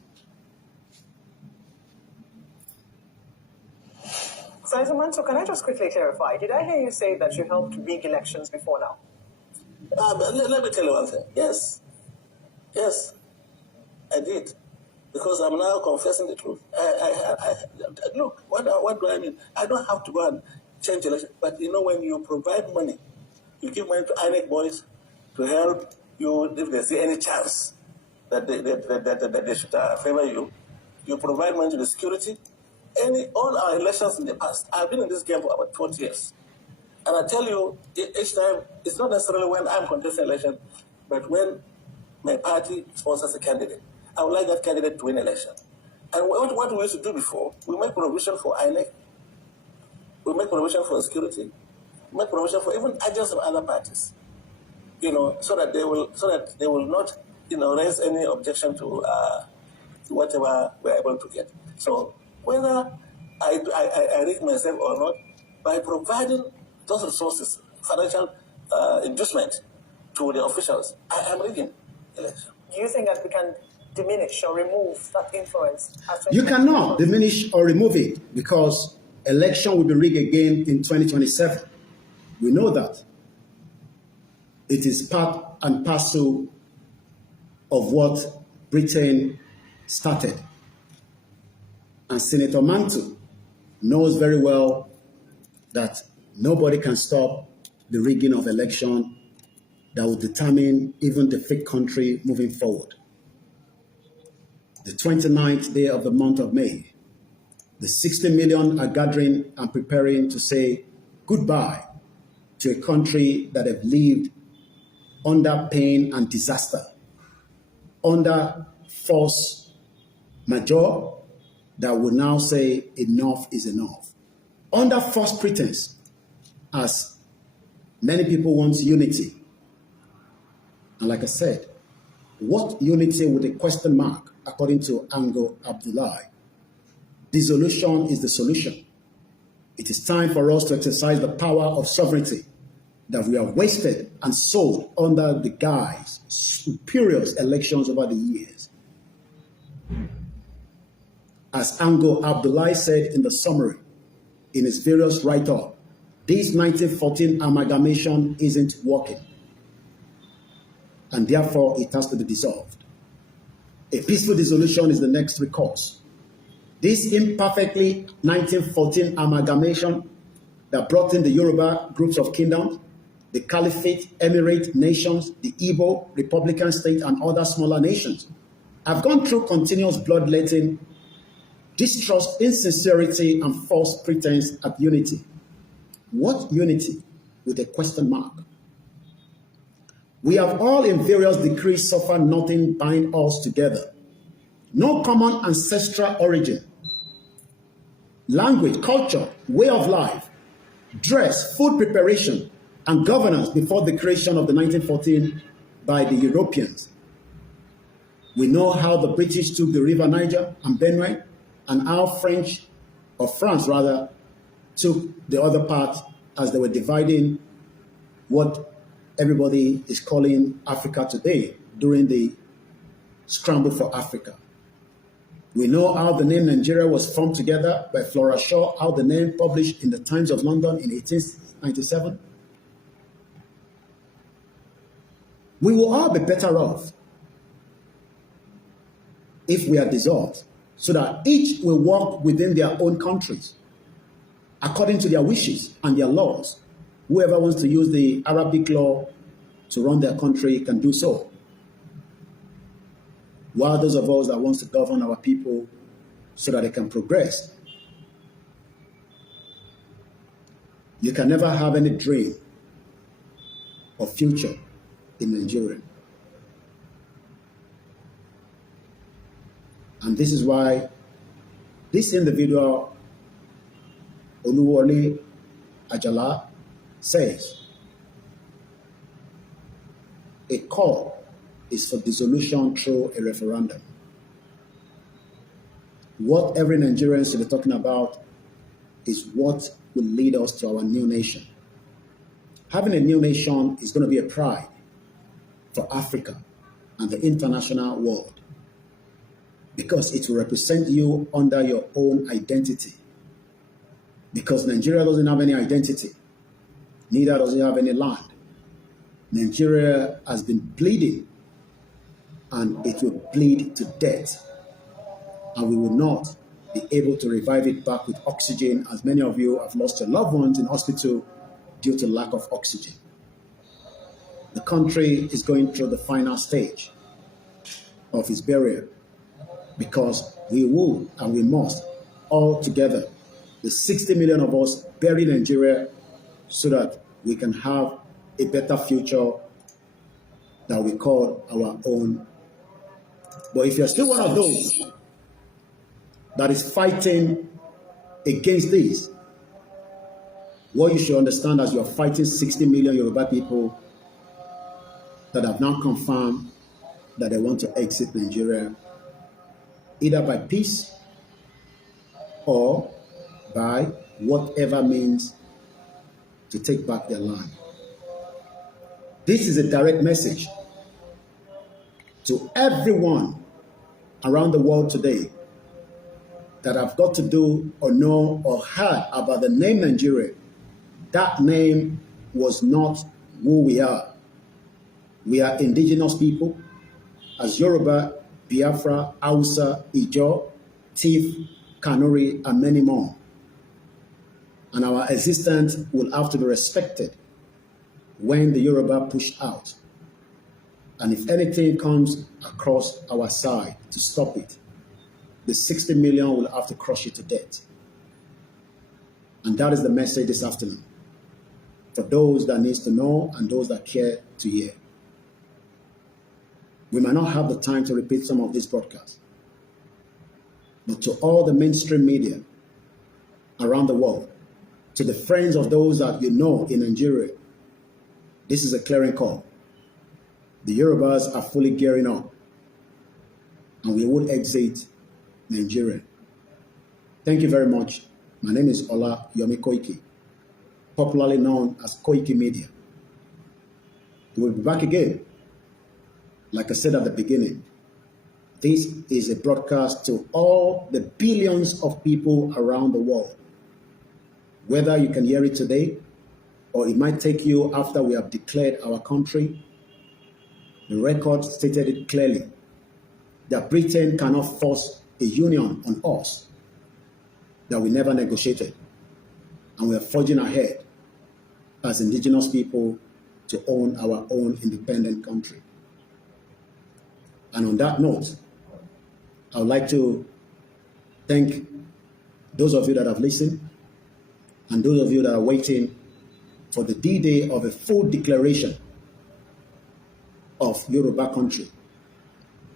Senator Manso, can I just quickly clarify? Did I hear you say that you helped rig elections before now? Let me tell you one thing. Yes, I did, because I'm now confessing the truth. Look, what do I mean? I don't have to go and change election, but you know, when you provide money, you give money to INEC boys to help you if they see any chance that they should favor you. You provide money to the security. All our elections in the past, I've been in this game for about 20 years. And I tell you, each time, it's not necessarily when I'm contesting election, but when my party sponsors a candidate. I would like that candidate to win election. And what we used to do before, we make provision for INEC, we make provision for security, we make provision for even agents of other parties, you know, so that they will not, you know, raise any objection to whatever we're able to get. So whether I rig myself or not, by providing those resources, financial inducement to the officials, I am rigging election. Do you think that we can diminish or remove that influence? You cannot diminish or remove it, because election will be rigged again in 2027. We know that. It is part and parcel of what Britain started. And Senator Mantu knows very well that nobody can stop the rigging of election that will determine even the fake country moving forward. The 29th day of the month of May, the 60 million are gathering and preparing to say goodbye to a country that have lived under pain and disaster, under force majeure that will now say enough is enough, under false pretense, as many people want unity. And like I said, what unity with a question mark, according to Ango Abdullahi? Dissolution is the solution. It is time for us to exercise the power of sovereignty that we have wasted and sold under the guise of spurious elections over the years. As Ango Abdullahi said in the summary, in his various write-up, this 1914 amalgamation isn't working, and therefore it has to be dissolved. A peaceful dissolution is the next recourse. This imperfectly 1914 amalgamation that brought in the Yoruba groups of kingdoms, the Caliphate, Emirate nations, the Igbo, Republican state, and other smaller nations have gone through continuous bloodletting, distrust, insincerity, and false pretense at unity. What unity? With a question mark. We have all in various degrees suffered nothing bind us together. No common ancestral origin, language, culture, way of life, dress, food preparation, and governance before the creation of the 1914 by the Europeans. We know how the British took the River Niger and Benue, and how France took the other part as they were dividing what everybody is calling Africa today during the scramble for Africa. We know how the name Nigeria was formed together by Flora Shaw, how the name published in the Times of London in 1897. We will all be better off if we are dissolved, so that each will work within their own countries, according to their wishes and their laws. Whoever wants to use the Arabic law to run their country can do so. While those of us that wants to govern our people so that they can progress. You can never have any dream of future in Nigeria. And this is why this individual, Oluwole Ajala, says a call is for dissolution through a referendum. What every Nigerian should be talking about is what will lead us to our new nation. Having a new nation is going to be a pride for Africa and the international world, because it will represent you under your own identity. Because Nigeria doesn't have any identity, neither does it have any land. Nigeria has been bleeding, and it will bleed to death. And we will not be able to revive it back with oxygen, as many of you have lost your loved ones in hospital due to lack of oxygen. The country is going through the final stage of its burial, because we will and we must all together, the 60 million of us, bury Nigeria so that we can have a better future that we call our own. But if you're still one of those that is fighting against this, what you should understand as you're fighting 60 million Yoruba people that have now confirmed that they want to exit Nigeria, either by peace or by whatever means to take back their land. This is a direct message to everyone around the world today that have got to do or know or heard about the name Nigeria. That name was not who we are. We are indigenous people, as Yoruba, Biafra, Hausa, Ijo, Tiv, Kanuri, and many more. And our existence will have to be respected when the Yoruba push out. And if anything comes across our side to stop it, the 60 million will have to crush it to death. And that is the message this afternoon, for those that needs to know and those that care to hear. We might not have the time to repeat some of these broadcasts, but to all the mainstream media around the world, to the friends of those that you know in Nigeria, this is a clearing call. The Yorubas are fully gearing up, and we will exit Nigeria. Thank you very much. My name is Olayomi Koiki, popularly known as Koiki Media. We'll be back again. Like I said at the beginning, this is a broadcast to all the billions of people around the world. Whether you can hear it today, or it might take you after we have declared our country, the record stated it clearly that Britain cannot force a union on us that we never negotiated. And we are forging ahead as indigenous people to own our own independent country. And on that note, I would like to thank those of you that have listened and those of you that are waiting for the D-Day of a full declaration of Yoruba country.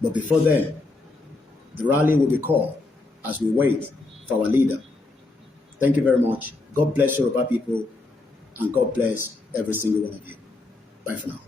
But before then, the rally will be called as we wait for our leader, Thank you very much. God bless Yoruba people, and God bless every single one of you. Bye for now.